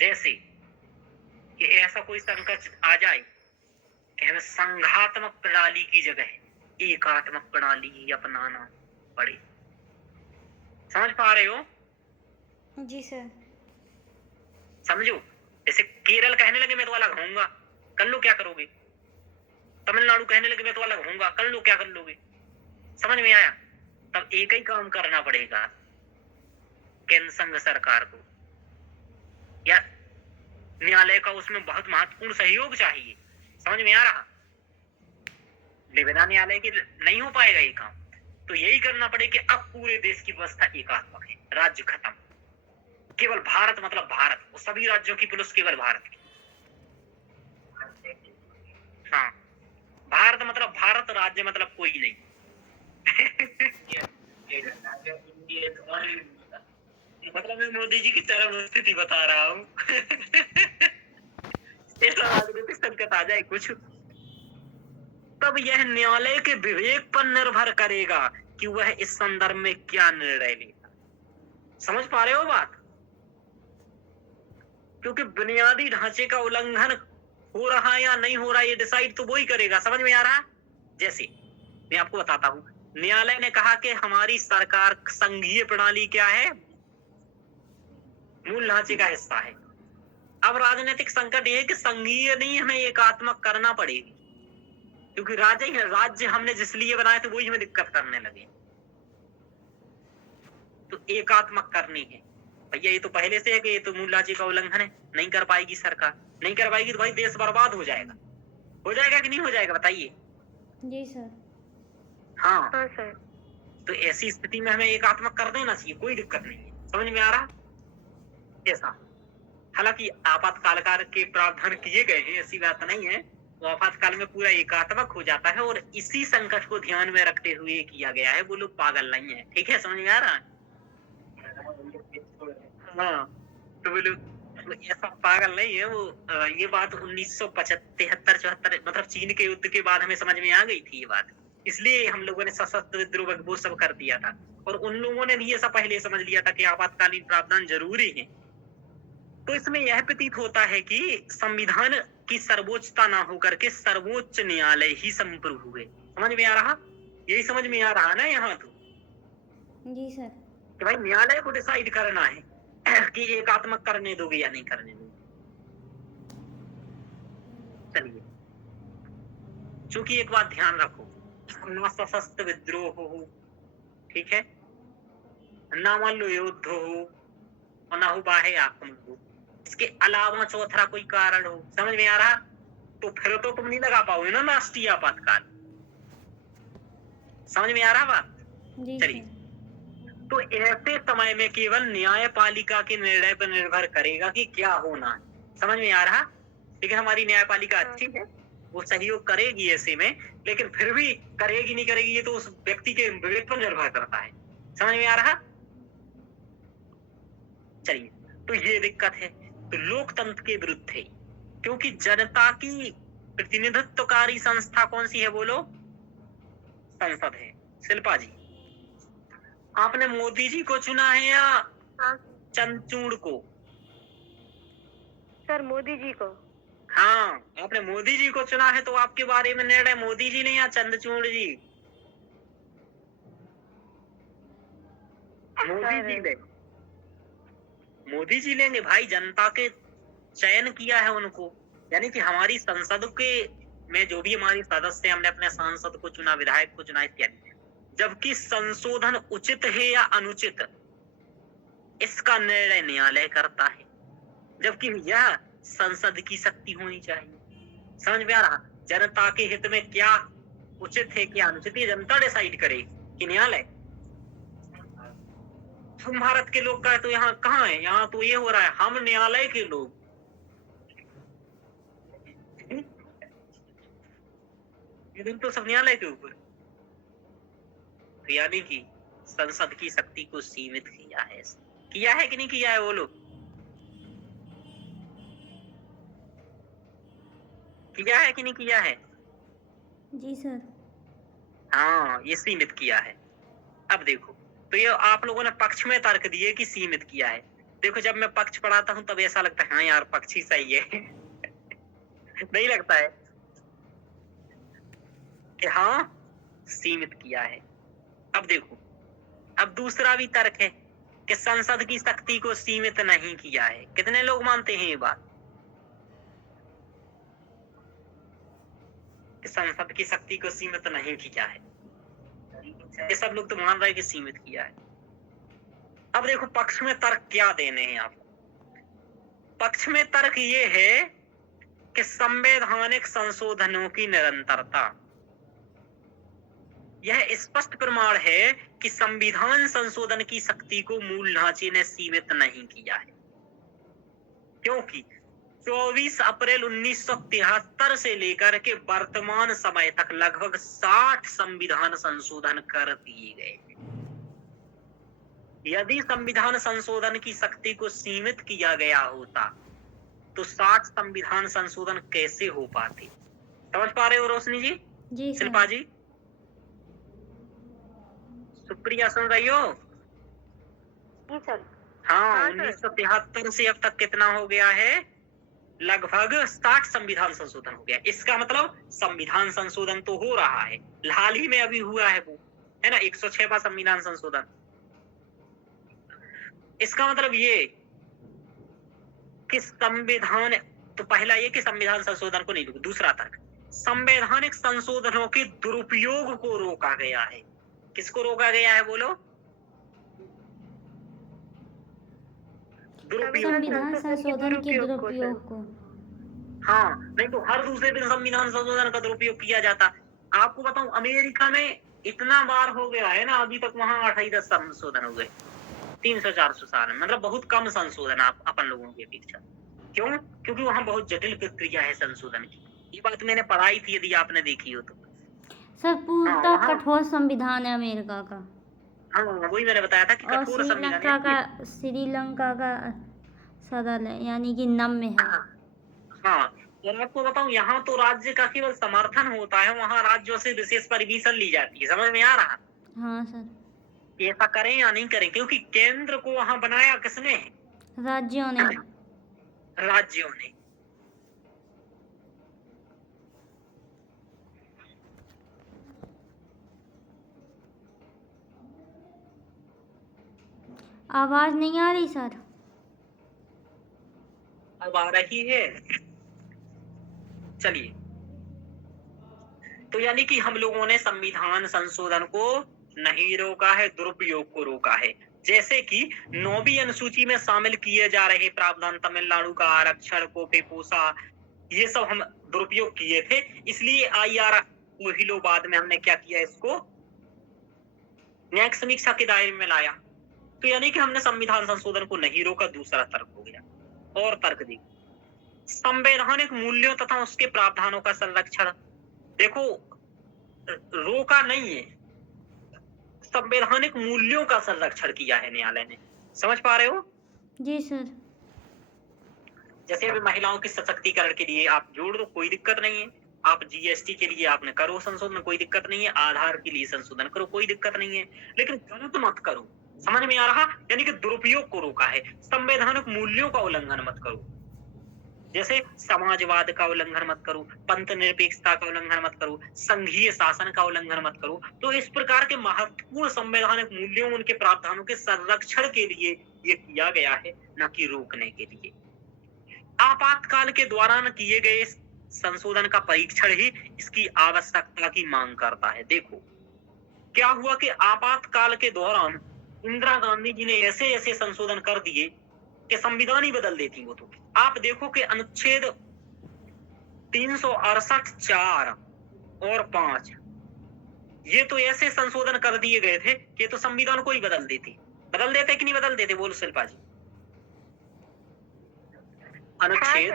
जैसे कि ऐसा कोई संकट आ जाए कि हमें संघात्मक प्रणाली की जगह एकात्मक प्रणाली अपनाना पड़े। समझ पा रहे हो? जी सर। समझो, जैसे केरल कहने लगे मैं तो अलग होऊंगा, कर लो क्या करोगे? तमिलनाडु कहने लगे मैं तो अलग होऊंगा, कर लो क्या कर लोगे? समझ में आया? तब एक ही काम करना पड़ेगा केंद्र संघ सरकार को, या न्यायालय का उसमें बहुत महत्वपूर्ण सहयोग चाहिए। समझ में आ रहा? बिना न्यायालय के नहीं हो पाएगा ये काम। तो यही करना पड़े कि अब पूरे देश की व्यवस्था एकात्मक है, राज्य खत्म, केवल भारत मतलब भारत, वो सभी राज्यों की पुलिस केवल भारत की। हाँ, भारत मतलब भारत, राज्य मतलब कोई नहीं मतलब मैं मोदी जी की तरह स्थिति बता रहा हूँ ऐसा राजनीतिक संकट आ जाए कुछ, तब यह न्यायालय के विवेक पर निर्भर करेगा कि वह इस संदर्भ में क्या निर्णय लेगा। समझ पा रहे हो बात? क्योंकि बुनियादी ढांचे का उल्लंघन हो रहा है या नहीं हो रहा है, ये डिसाइड तो वो ही करेगा। समझ में आ रहा? जैसे मैं आपको बताता हूँ, न्यायालय ने कहा कि हमारी सरकार संघीय प्रणाली क्या है, मूल ढांचे का हिस्सा है। अब राजनीतिक संकट ये है कि संघीय नहीं, हमें एकात्मक करना पड़ेगी, क्योंकि राज्य हमने जिस लिए बनाए थे वही हमें दिक्कत करने लगे। तो एकात्मक करनी है भैया, ये तो पहले से है कि ये तो मूल ढांचे का उल्लंघन है, नहीं कर पाएगी सरकार, नहीं कर पाएगी तो भाई देश बर्बाद हो जाएगा। हो जाएगा कि नहीं हो जाएगा बताइए? जी सर। हाँ हाँ सर। तो ऐसी स्थिति में हमें एकात्मक कर देना चाहिए, कोई दिक्कत नहीं है। समझ में आ रहा ऐसा? हालांकि आपातकाल के प्रावधान किए गए हैं, ऐसी बात नहीं है। तो आपातकाल में पूरा एकात्मक हो जाता है और इसी संकट को ध्यान में रखते हुए किया गया है। वो लोग पागल नहीं है, ठीक है? समझ में आ रहा है? हाँ, तो वो लोग ऐसा पागल नहीं है। वो ये बात 1973-74 मतलब चीन के युद्ध के बाद हमें समझ में आ गई थी ये बात, इसलिए हम लोगों ने सशस्त्र विद्रोह वो सब कर दिया था। और उन लोगों ने भी ऐसा पहले समझ लिया था कि आपातकालीन प्रावधान जरूरी है। तो इसमें यह प्रतीत होता है कि संविधान की सर्वोच्चता ना होकर के सर्वोच्च न्यायालय ही संप्रभु हुए। समझ में आ रहा? यही समझ में आ रहा ना यहाँ तो, जी सर। कि भाई न्यायालय को डिसाइड करना है कि एकात्मक करने दोगे या नहीं करने दोगे। चलिए, चूंकि एक बात ध्यान रखो, ना सशस्त्र विद्रोह हो, ठीक है, ना मल्ल युद्ध हो और ना हो बाह्य आक्रमण हो, इसके अलावा चौथा कोई कारण हो। समझ में आ रहा? तो फिर तो तुम नहीं लगा पाओगे ना राष्ट्रीय आपातकाल। समझ में आ रहा बात? जी चलिए, सर। तो ऐसे समय में केवल न्यायपालिका के निर्णय पर निर्भर करेगा कि क्या होना है। समझ में आ रहा? लेकिन हमारी न्यायपालिका अच्छी है, वो सहयोग करेगी ऐसे में, लेकिन फिर भी करेगी नहीं करेगी ये तो उस व्यक्ति के विवेक पर निर्भर करता है। समझ में आ रहा? चलिए, तो ये दिक्कत है। तो लोकतंत्र के विरुद्ध है, क्योंकि जनता की प्रतिनिधित्वकारी संस्था कौन सी है बोलो? संसद है। शिल्पा जी, आपने मोदी जी को चुना है या हाँ चंद्रचूड़ को? सर, मोदी जी को। हाँ, आपने मोदी जी को चुना है, तो आपके बारे में निर्णय मोदी जी ने या चंद्रचूड़ जी? मोदी जी ले, मोदी जी लेंगे भाई। जनता के चयन किया है उनको, यानी कि हमारी संसद के में जो भी हमारी सदस्य, हमने अपने सांसद को चुना, विधायक को चुना इत्यादि। जबकि संशोधन उचित है या अनुचित, इसका निर्णय न्यायालय करता है, जबकि यह संसद की शक्ति होनी चाहिए। समझ में आ रहा? जनता के हित में क्या उचित है क्या अनुचित, ये जनता डिसाइड करे कि न्यायालय। हम भारत के लोग का है तो यहाँ कहाँ है? यहाँ तो ये हो रहा है, हम न्यायालय के लोग। ये दिन तो सब न्यायालय के ऊपर। यानी कि संसद की शक्ति को सीमित किया है कि नहीं किया है? बोलो, किया है कि नहीं किया है? जी सर। हाँ, ये सीमित किया है। अब देखो, तो ये आप लोगों ने पक्ष में तर्क दिए कि सीमित किया है। देखो, जब मैं पक्ष पढ़ाता हूँ तब ऐसा लगता है हाँ यार पक्ष ही सही है नहीं लगता है कि हाँ सीमित किया है। अब देखो, अब दूसरा भी तर्क है कि संसद की शक्ति को सीमित नहीं किया है। कितने लोग मानते हैं ये बात कि संसद की शक्ति को सीमित नहीं किया है? ये सब लोग तो मान रहे हैं कि सीमित किया है। अब देखो, पक्ष में तर्क क्या देने हैं आपको। पक्ष में तर्क ये है कि संवैधानिक संशोधनों की निरंतरता, यह स्पष्ट प्रमाण है कि संविधान संशोधन की शक्ति को मूल ढांचे ने सीमित नहीं किया है, क्योंकि 24 अप्रैल 1973 से लेकर के वर्तमान समय तक लगभग 60 संविधान संशोधन कर दिए गए। यदि संविधान संशोधन की शक्ति को सीमित किया गया होता तो 60 संविधान संशोधन कैसे हो पाते? समझ पा रहे हो रोशनी जी? जी सर। शिल्पा जी, सुप्रिया सुन रही हो? जी सर। हाँ, हाँ, सर। 1973 से अब तक कितना हो गया है? लगभग 60 संविधान संशोधन हो गया। इसका मतलब संविधान संशोधन तो हो रहा है, हाल ही में अभी हुआ है वो, है ना, 106वां संविधान संशोधन। इसका मतलब ये कि संविधान, तो पहला ये कि संविधान संशोधन को नहीं रोका। दूसरा तर्क, संवैधानिक संशोधनों के दुरुपयोग को रोका गया है। किसको रोका गया है बोलो? संविधान संशोधन के दुरुपयोग को। हाँ, नहीं तो हर दूसरे दिन संविधान संशोधन का दुरुपयोग किया जाता। आपको बताऊं, अमेरिका में इतना बार हो गया है ना, अभी तक वहां 28 संशोधन हुए 300-400 साल में, मतलब बहुत कम संशोधन आप अपन लोगों की अपेक्षा। क्यों? क्योंकि वहां बहुत जटिल प्रक्रिया है संशोधन की। ये बात मैंने पढ़ाई थी, यदि आपने देखी हो तो। सर पूरा वहाँ कठोर संविधान है अमेरिका का, हाँ वही मैंने बताया था कि और कठोर संविधान श्रीलंका का सदन है, यानी कि नम्य है। हाँ, और आपको बताऊं, यहाँ तो राज्य का केवल समर्थन होता है, वहाँ राज्यों से विशेष परमिशन ली जाती है। समझ में आ रहा? हाँ सर। कि ऐसा करें या नहीं करें, क्योंकि केंद्र को वहाँ बनाया किसने? राज्यों ने। राज्यों ने। आवाज नहीं आ रही सर? अब आ रही है? चलिए, तो यानी कि हम लोगों ने संविधान संशोधन को नहीं रोका है, दुरुपयोग को रोका है। जैसे कि 9वीं अनुसूची में शामिल किए जा रहे प्रावधान, तमिलनाडु का आरक्षण को पेपोसा, ये सब हम दुरुपयोग किए थे, इसलिए आईआर बाद में हमने क्या किया, इसको न्यायिक समीक्षा के दायरे में लाया। तो यानी कि हमने संविधान संशोधन को नहीं रोका, दूसरा तर्क हो गया। और तर्क देखो, संवैधानिक मूल्यों तथा उसके प्रावधानों का संरक्षण। देखो, रोका नहीं है, संवैधानिक मूल्यों का संरक्षण किया है न्यायालय ने। समझ पा रहे हो? जी सर। जैसे अभी महिलाओं के सशक्तिकरण के लिए आप जोड़ दो, कोई दिक्कत नहीं है। आप जीएसटी के लिए आपने करो संशोधन, कोई दिक्कत नहीं है। आधार के लिए संशोधन करो, कोई दिक्कत नहीं है, लेकिन गलत मत करो। समझ में आ रहा? यानी कि दुरुपयोग को रोका है। संवैधानिक मूल्यों का उल्लंघन मत करो, जैसे समाजवाद का उल्लंघन मत करो, पंथ निरपेक्षता का उल्लंघन मत करो, संघीय शासन का उल्लंघन मत करो। तो इस प्रकार के महत्वपूर्ण संवैधानिक मूल्यों, उनके प्रावधानों के संरक्षण के लिए ये किया गया है, न कि रोकने के लिए। आपातकाल के दौरान किए गए संशोधन का परीक्षण ही इसकी आवश्यकता की मांग करता है। देखो क्या हुआ कि आपातकाल के दौरान इंदिरा गांधी जी ने ऐसे ऐसे संशोधन कर दिए कि संविधान ही बदल देती वो। तो आप देखो कि अनुच्छेद 368 4 और 5, ये तो ऐसे संशोधन कर दिए गए थे कि तो संविधान को ही बदल देते कि नहीं बदल देते? बोलो शिल्पा जी। अनुच्छेद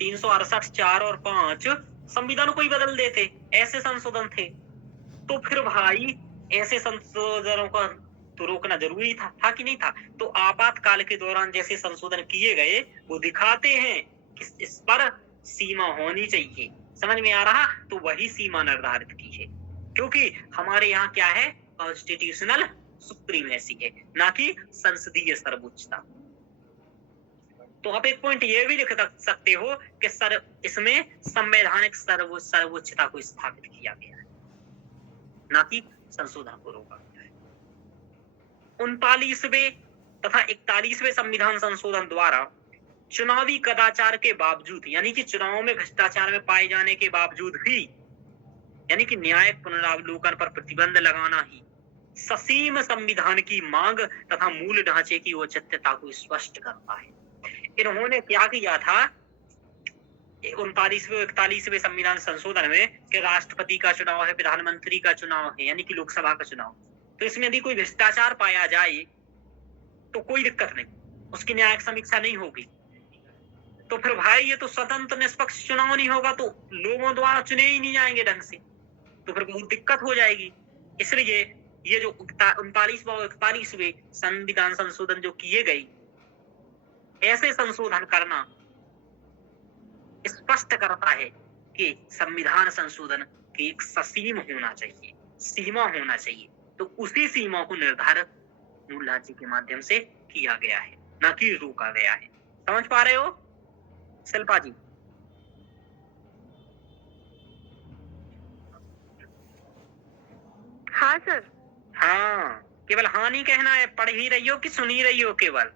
368 4 और 5 संविधान को ही बदल देते, ऐसे संशोधन थे। तो फिर भाई ऐसे संशोधनों का तो रोकना जरूरी था कि नहीं था? तो आपातकाल के दौरान जैसे संशोधन किए गए वो दिखाते हैं कि इस पर सीमा होनी चाहिए। समझ में आ रहा? तो वही सीमा निर्धारित की है, क्योंकि हमारे यहाँ क्या है, कॉन्स्टिट्यूशनल सुप्रीमेसी है, ना कि संसदीय सर्वोच्चता। तो आप एक पॉइंट ये भी लिख सकते हो कि सर इसमें संवैधानिक सर्वोच्चता को स्थापित किया गया है, ना कि संशोधन को रोका गया है। 39वें तथा 41वें संविधान संशोधन द्वारा चुनावी कदाचार के बावजूद, यानी कि चुनाव में भ्रष्टाचार में पाए जाने के बावजूद भी, यानी कि न्यायिक पुनरावलोकन पर प्रतिबंध लगाना ही ससीम संविधान की मांग तथा मूल ढांचे की औचित्यता को स्पष्ट करता है। इन्होंने क्या किया था 39वें 41वें संविधान संशोधन में कि राष्ट्रपति का चुनाव है, प्रधानमंत्री का चुनाव है, यानी कि लोकसभा का चुनाव। तो इसमें यदि कोई भ्रष्टाचार पाया जाए तो कोई दिक्कत नहीं, उसकी न्यायिक समीक्षा नहीं होगी। तो फिर भाई ये तो स्वतंत्र निष्पक्ष चुनाव नहीं होगा, तो लोगों द्वारा चुने ही नहीं जाएंगे ढंग से, तो फिर बहुत दिक्कत हो जाएगी। इसलिए ये जो 39वां और 41वें संविधान संशोधन जो किए गए, ऐसे संशोधन करना स्पष्ट करता है कि संविधान संशोधन की एक ससीम होना चाहिए, सीमा होना चाहिए। तो उसी सीमा को निर्धारित मूल ढांचे के माध्यम से किया गया है, न कि रोका गया है। समझ पा रहे हो शिल्पा जी? हाँ सर। हाँ, केवल हाँ नहीं कहना है, पढ़ ही रही हो कि सुन ही रही हो केवल?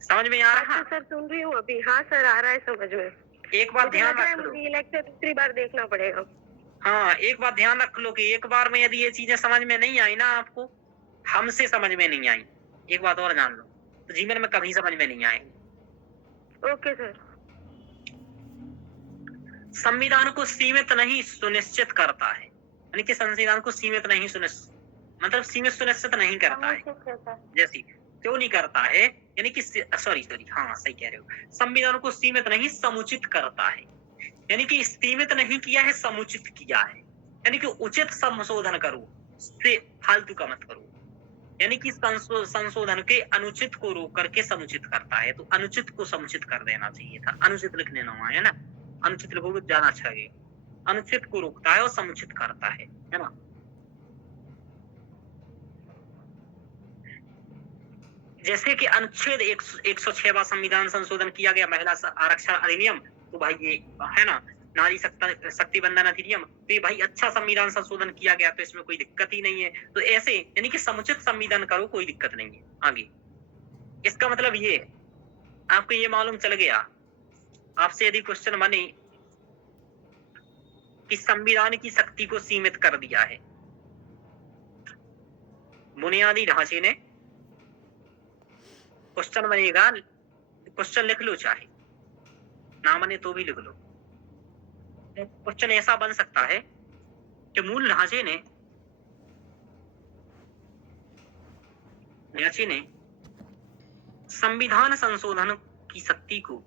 समझ में आ रहा? सर सुन रही हूँ अभी। हाँ सर, आ रहा है समझ में। एक बात ध्यान रख लो, मुझे लेक्चर दूसरी बार देखना पड़ेगा। हाँ, एक बात ध्यान रख लो कि एक बार में यदि ये चीजें समझ में नहीं आई ना, आपको हमसे समझ में नहीं आई, एक बात और जान लो, तो जीवन में कभी समझ में नहीं आएगी। Okay sir. संविधान को सीमित नहीं सुनिश्चित करता है। यानी कि संविधान को सीमित नहीं सुनिश्चित नहीं करता है। समुचित रहता है। जैसी क्यों नहीं करता है, यानी कि सॉरी हाँ सही कह रहे हो, संविधान को सीमित नहीं समुचित करता है, यानी कि सीमित नहीं किया है, समुचित किया है, यानी कि उचित संशोधन करो, से फालतू का मत करो, यानी कि संशोधन के अनुचित को रोक करके समुचित करता है, तो अनुचित को समुचित कर देना चाहिए था, अनुचित लिखने ना है ना, अनुचित लिखोगे ज्यादा अच्छा लगेगा। अनुचित को रोकता है और समुचित करता है ना। जैसे कि अनुच्छेद 106वां संविधान संशोधन किया गया, महिला आरक्षण अधिनियम, तो भाई ये है ना, नारी शक्ति बंधन अधिनियम, तो ये भाई अच्छा संविधान संशोधन किया गया, तो इसमें कोई दिक्कत ही नहीं है। तो ऐसे यानी कि समुचित संविधान करो, कोई दिक्कत नहीं है। आगे इसका मतलब ये आपको ये मालूम चल गया, आपसे यदि क्वेश्चन बने कि संविधान की शक्ति को सीमित कर दिया है बुनियादी ढांचे ने, क्वेश्चन बनेगा, क्वेश्चन लिख लो, चाहे ना बने तो भी लिख लो। क्वेश्चन ऐसा बन सकता है कि मूल ढांचे ने संविधान संशोधन की शक्ति को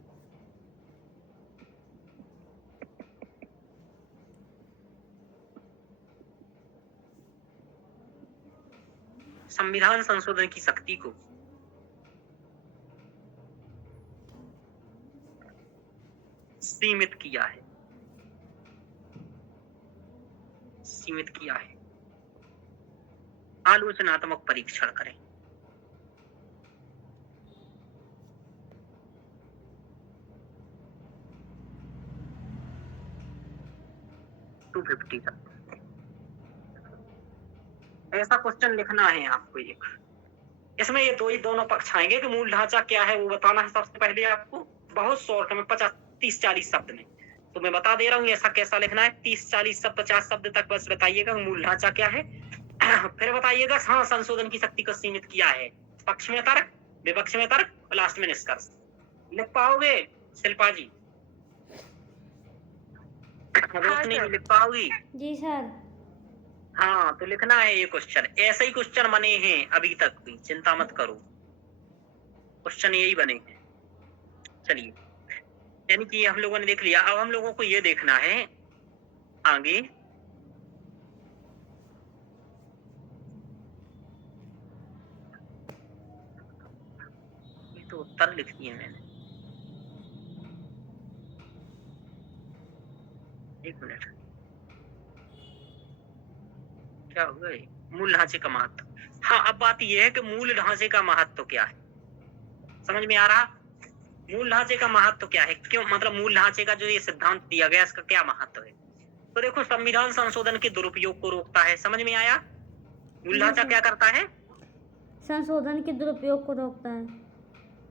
सीमित किया है। आलोचनात्मक परीक्षण करें। टू 250 का ऐसा क्वेश्चन लिखना है आपको। एक इसमें ये दोनों पक्ष आएंगे कि मूल ढांचा क्या है वो बताना है सबसे पहले आपको, बहुत शॉर्ट में 30-40 शब्द में। तो मैं बता दे रहा हूँ ऐसा कैसा लिखना है, 30-40 शब्द 50 शब्द तक बस बताइएगा मूल ढांचा क्या है। फिर बताइएगा हाँ संशोधन की शक्ति को सीमित किया है, पक्ष में तर्क, विपक्ष में तर्क और लास्ट में निष्कर्ष। लिख पाओगे शिल्पा जी? रोशनी जी लिख पाओगी? जी सर। हाँ तो लिखना है ये क्वेश्चन, ऐसे ही क्वेश्चन बने हैं अभी तक भी, चिंता मत करो, क्वेश्चन यही बने हैं। चलिए यानी कि हम लोगों ने देख लिया, अब हम लोगों को ये देखना है आगे ये तो उत्तर लिख दिए मैंने, एक मिनट, क्या हुआ है? मूल ढांचे का महत्व। हाँ अब बात यह है कि मूल ढांचे का महत्व क्या है, समझ में आ रहा? मूल ढांचे का महत्व क्या है, क्यों, मतलब मूल ढांचे का जो ये सिद्धांत दिया गया इसका क्या महत्व है। तो देखो संविधान संशोधन के दुरुपयोग को रोकता है, समझ में आया? मूल ढांचा क्या करता है? संशोधन के दुरुपयोग को रोकता है।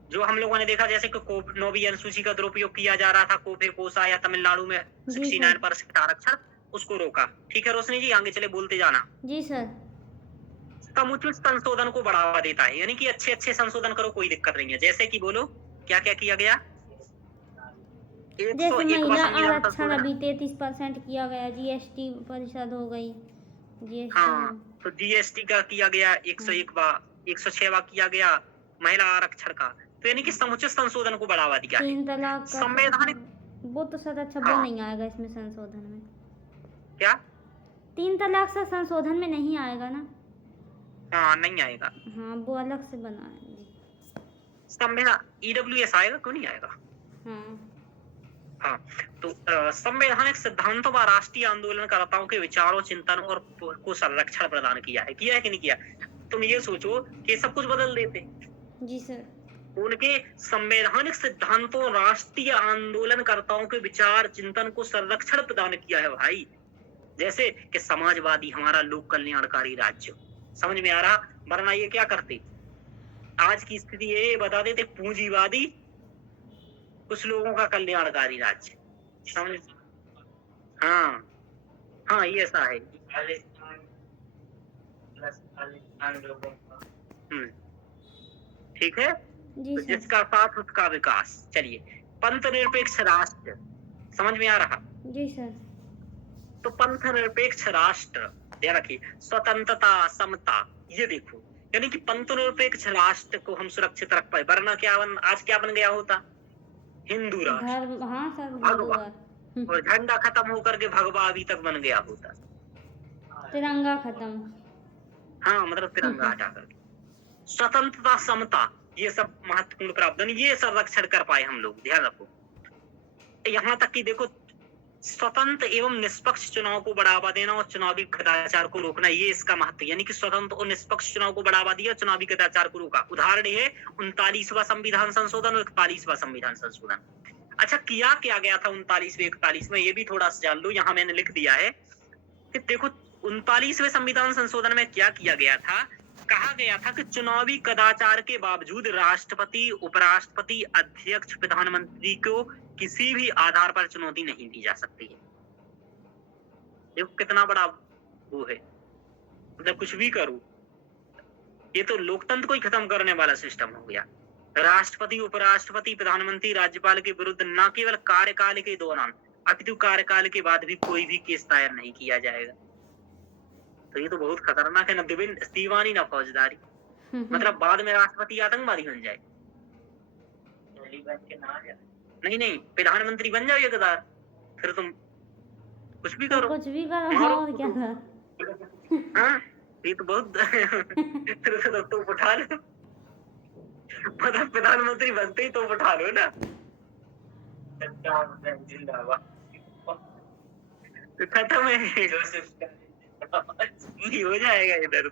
जो हम लोगों ने देखा जैसे कि 9वीं अनुसूची का दुरुपयोग किया जा रहा था, कोफे कोसा या तमिलनाडु में 69% आरक्षण, उसको रोका। ठीक है रोशनी जी, आगे चले बोलते जाना। जी सर। समुचित संशोधन को बढ़ावा देता है, यानी कि अच्छे संशोधन करो, कोई दिक्कत नहीं है। जैसे कि बोलो क्या क्या किया गया? जैसे महिला आरक्षण अभी 33% किया गया, जीएसटी परिषद हो गई, जीएसटी। हाँ तो जीएसटी का किया गया, 106वां किया गया महिला आरक्षण का, तो यानी कि समुचित संशोधन को बढ़ावा दिया है। 3 तलाक संवैधानिक वो तो सर अच्छा वो नहीं आएगा इसमें संशोधन में। क्या 3 तलाक से संशोधन में नहीं आएगा ना? हाँ नहीं आएगा, हाँ वो अलग से बनाएंगे। संविधान EWS आएगा, क्यों नहीं आएगा? हाँ तो संवैधानिक सिद्धांतों व राष्ट्रीय आंदोलनकर्ताओं के विचारों, चिंतन और को संरक्षण प्रदान किया है कि नहीं किया? तुम ये सोचो कि सब कुछ बदल देते। जी सर। उनके संवैधानिक सिद्धांतों, राष्ट्रीय आंदोलनकर्ताओं के विचार, चिंतन को संरक्षण प्रदान किया है भाई। जैसे कि समाजवादी हमारा लोक कल्याणकारी राज्य, समझ में आ रहा? वरना ये क्या करते, आज की स्थिति ये बता देते पूंजीवादी कुछ लोगों का कल्याणकारी राज्य, समझ? हाँ ये ऐसा है। ठीक है, तो जिसका साथ उसका विकास। चलिए पंथ निरपेक्ष राष्ट्र, समझ में आ रहा? जी सर। तो पंथ निरपेक्ष राष्ट्र, ध्यान रखिए, स्वतंत्रता, समता, ये देखो, यानी कि पंथ निरपेक्ष राष्ट्र को हम सुरक्षित रख पाए, वरना आज क्या बन गया होता? हिंदू राष्ट्र, धर्म, हाँ सर, हिंदू भगवा, राष्ट्र। और झंडा खत्म होकर के भगवा अभी तक बन गया होता। तिरंगा खत्म। हाँ, मतलब तिरंगा हटा करके। स्वतंत्रता, समता, ये सब महत्वपूर्ण प्रावधान, ये संरक्षण कर पाए हम लोग, ध्यान रखो। यहाँ तक कि देखो, स्वतंत्र एवं निष्पक्ष चुनाव को बढ़ावा देना और चुनावी कदाचार को रोकना, ये इसका महत्व, यानी कि स्वतंत्र और निष्पक्ष चुनाव को बढ़ावा दिया, चुनावी कदाचार को रोका। उदाहरण है 39वां संविधान संशोधन और 41वां संविधान संशोधन। अच्छा, किया क्या गया था 39वें 41 में, ये भी थोड़ा सा जान लो। यहाँ मैंने लिख दिया है कि देखो 39वें संविधान संशोधन में क्या किया गया था। कहा गया था कि चुनावी कदाचार के बावजूद राष्ट्रपति, उपराष्ट्रपति, अध्यक्ष, प्रधानमंत्री को किसी भी आधार पर चुनौती नहीं दी जा सकती है। देखो कितना बड़ा वो है, मतलब कुछ भी करो, ये तो लोकतंत्र को ही खत्म करने वाला सिस्टम हो गया। राष्ट्रपति, उपराष्ट्रपति, प्रधानमंत्री, राज्यपाल के विरुद्ध न केवल कार्यकाल के दौरान अपितु कार्यकाल के बाद भी कोई भी केस दायर नहीं किया जाएगा। तो ये तो बहुत खतरनाक है, ना दीवानी ना फौजदारी, मतलब बाद में राष्ट्रपति आतंकवादी बन जाए। नहीं, प्रधानमंत्री बन जाओ यकदार, फिर तुम कुछ भी करो, कुछ भी करो, और क्या करो। हाँ, ये तो बहुत फिर तो उठा लो, मतलब प्रधानमंत्री बनते ही तो उठा लो ना, तो खत्म है, हो जाएगा इधर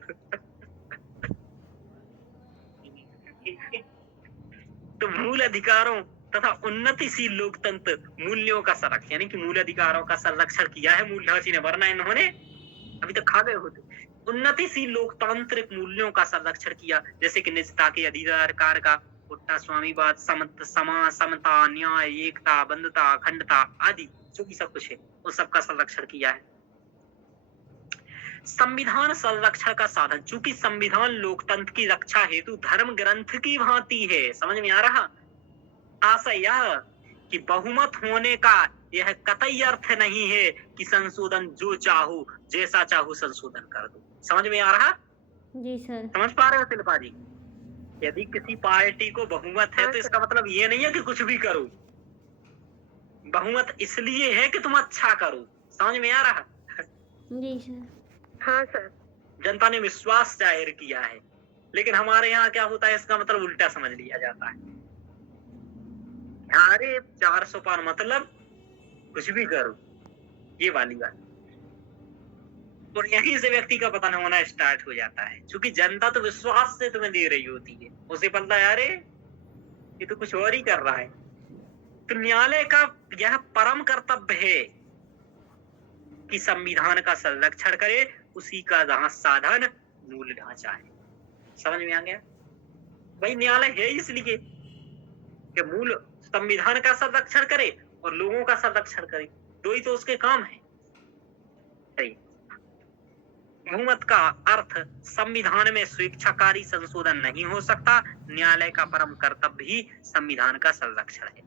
तो मूल अधिकारों तथा उन्नतिशील लोकतंत्र मूल्यों का संरक्षण, यानी कि मूल अधिकारों का संरक्षण किया है मूल ढांचे ने, वरना इन्होंने अभी तक खा गए होते। उन्नतिशील लोकतांत्रिक मूल्यों का संरक्षण किया, जैसे कि निजता के अधिकार का, उल्टा स्वामीवाद, समता, न्याय, एकता, बंधुता, अखंडता आदि जो भी सब कुछ है, उन सबका संरक्षण किया है। संविधान संरक्षण का साधन, चूंकि संविधान लोकतंत्र की रक्षा हेतु धर्म ग्रंथ की भांति है। समझ में आ रहा? आशा यह कि बहुमत होने का यह कतई अर्थ नहीं है कि संशोधन जो चाहो, जैसा चाहो संशोधन कर दो। समझ में आ रहा? जी सर। समझ पा रहे हो शिल्पा जी? यदि किसी पार्टी को बहुमत है तो इसका मतलब ये नहीं है कि कुछ भी करो, बहुमत इसलिए है कि तुम अच्छा करो। समझ में आ रहा? जी सर। हाँ सर। जनता ने विश्वास जाहिर किया है, लेकिन हमारे यहाँ क्या होता है, इसका मतलब उल्टा समझ लिया जाता है। अरे 400 पार मतलब कुछ भी करो, ये वाली बात। और यहीं से व्यक्ति का पतन होना स्टार्ट हो जाता है, क्योंकि जनता तो विश्वास से तुम्हें दे रही होती है, उसे पता है अरे ये तो कुछ और ही कर रहा है। तो न्यायालय का यह परम कर्तव्य है कि संविधान का संरक्षण करे, उसी का जहां साधन मूल ढांचा है। समझ में आ गया? भाई न्यायालय है इसलिए कि मूल संविधान का संरक्षण करे और लोगों का संरक्षण करे, दो ही तो उसके काम है। सही। बहुमत का अर्थ संविधान में स्वेच्छाकारी संशोधन नहीं हो सकता। न्यायालय का परम कर्तव्य ही संविधान का संरक्षण है।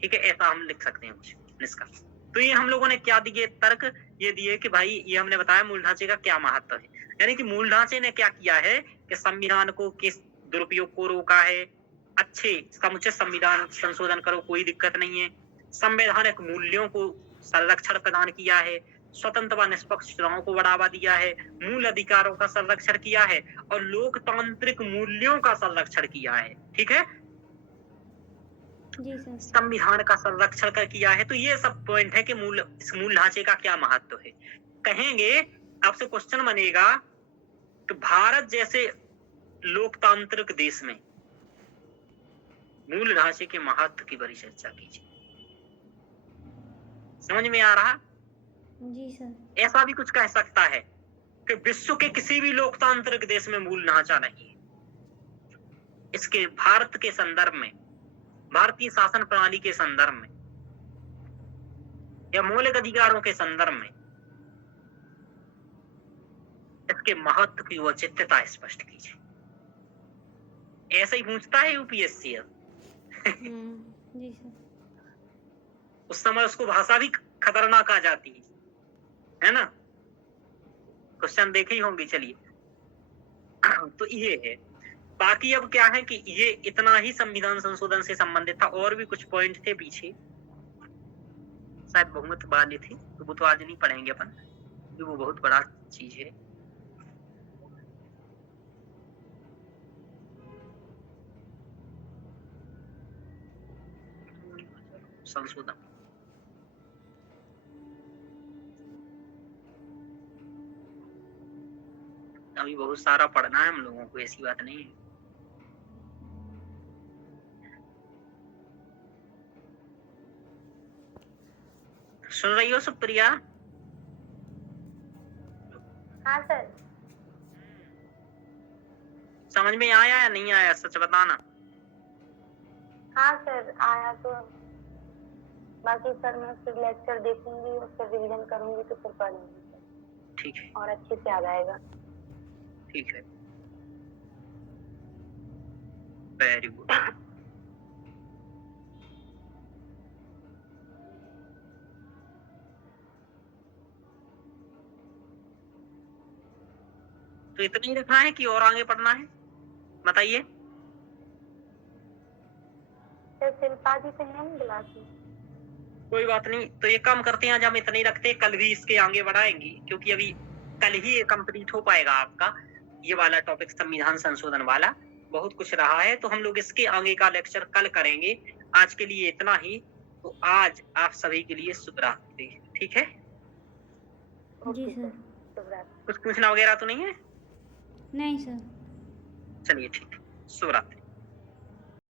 ठीक है, ऐसा हम लिख सकते हैं कुछ निष्कर्ष। तो ये हम लोगों ने क्या दिए तर्क, ये दिए कि भाई ये हमने बताया मूल ढांचे का क्या महत्व है, यानी कि मूल ढांचे ने क्या किया है कि संविधान को किस दुरुपयोग को रोका है। अच्छे समुचित संविधान संशोधन करो, कोई दिक्कत नहीं है। संवैधानिक मूल्यों को संरक्षण प्रदान किया है, स्वतंत्र व निष्पक्ष चुनाव को बढ़ावा दिया है, मूल अधिकारों का संरक्षण किया है और लोकतांत्रिक मूल्यों का संरक्षण किया है। ठीक है, जी सर। संविधान का संरक्षण कर किया है। तो ये सब पॉइंट है कि इस मूल ढांचे का क्या महत्व है। कहेंगे आपसे क्वेश्चन बनेगा तो भारत जैसे लोकतांत्रिक देश में मूल ढांचे के महत्व की बड़ी चर्चा कीजिए। समझ में आ रहा? जी सर। ऐसा भी कुछ कह सकता है कि विश्व के किसी भी लोकतांत्रिक देश में मूल ढांचा नहीं है। इसके भारत के संदर्भ में, भारतीय शासन प्रणाली के संदर्भ में या मौलिक अधिकारों के संदर्भ में इसके महत्व की औचित्यता स्पष्ट कीजिए। ऐसा ही पूछता है यूपीएससी। जी सर। उस समय उसको भाषा भी खतरनाक आ जाती है ना? क्वेश्चन देखे ही होंगे। चलिए तो ये है। बाकी अब क्या है कि ये इतना ही संविधान संशोधन से संबंधित था, और भी कुछ पॉइंट थे पीछे, शायद बहुमत वाले थे, तो वो तो आज नहीं पढ़ेंगे अपन, क्योंकि वो बहुत बड़ा चीज है। संशोधन अभी बहुत सारा पढ़ना है हम लोगों को, ऐसी बात नहीं है। सुन रही हो सुप्रिया? हाँ सर। समझ में आया या नहीं आया, सच बताना। हाँ सर, आया तो। बाकी सर मैं फिर लेक्चर देखूंगी और फिर रिवीजन करूंगी तो फिर पढ़ूंगी ठीक है, और अच्छे से याद आएगा। ठीक है, वेरी गुड। तो इतना ही रखना है कि और आगे पढ़ना है, बताइए। सर शिल्पा जी तो है नहीं क्लास में? कोई बात नहीं, तो ये काम करते हैं, आज हम इतना ही रखते हैं, कल भी इसके आगे बढ़ाएंगे, क्योंकि अभी कल ही ये कंप्लीट हो पाएगा आपका ये वाला टॉपिक, संविधान संशोधन वाला। बहुत कुछ रहा है, तो हम लोग इसके आगे का लेक्चर कल करेंगे। आज के लिए इतना ही। तो आज आप सभी के लिए शुभ रात्रि, ठीक है? जी सर। शुभ रात्रि। कुछ पूछना वगैरह तो नहीं है? नहीं सर। चलिए ठीक है, शुभ रात्रि।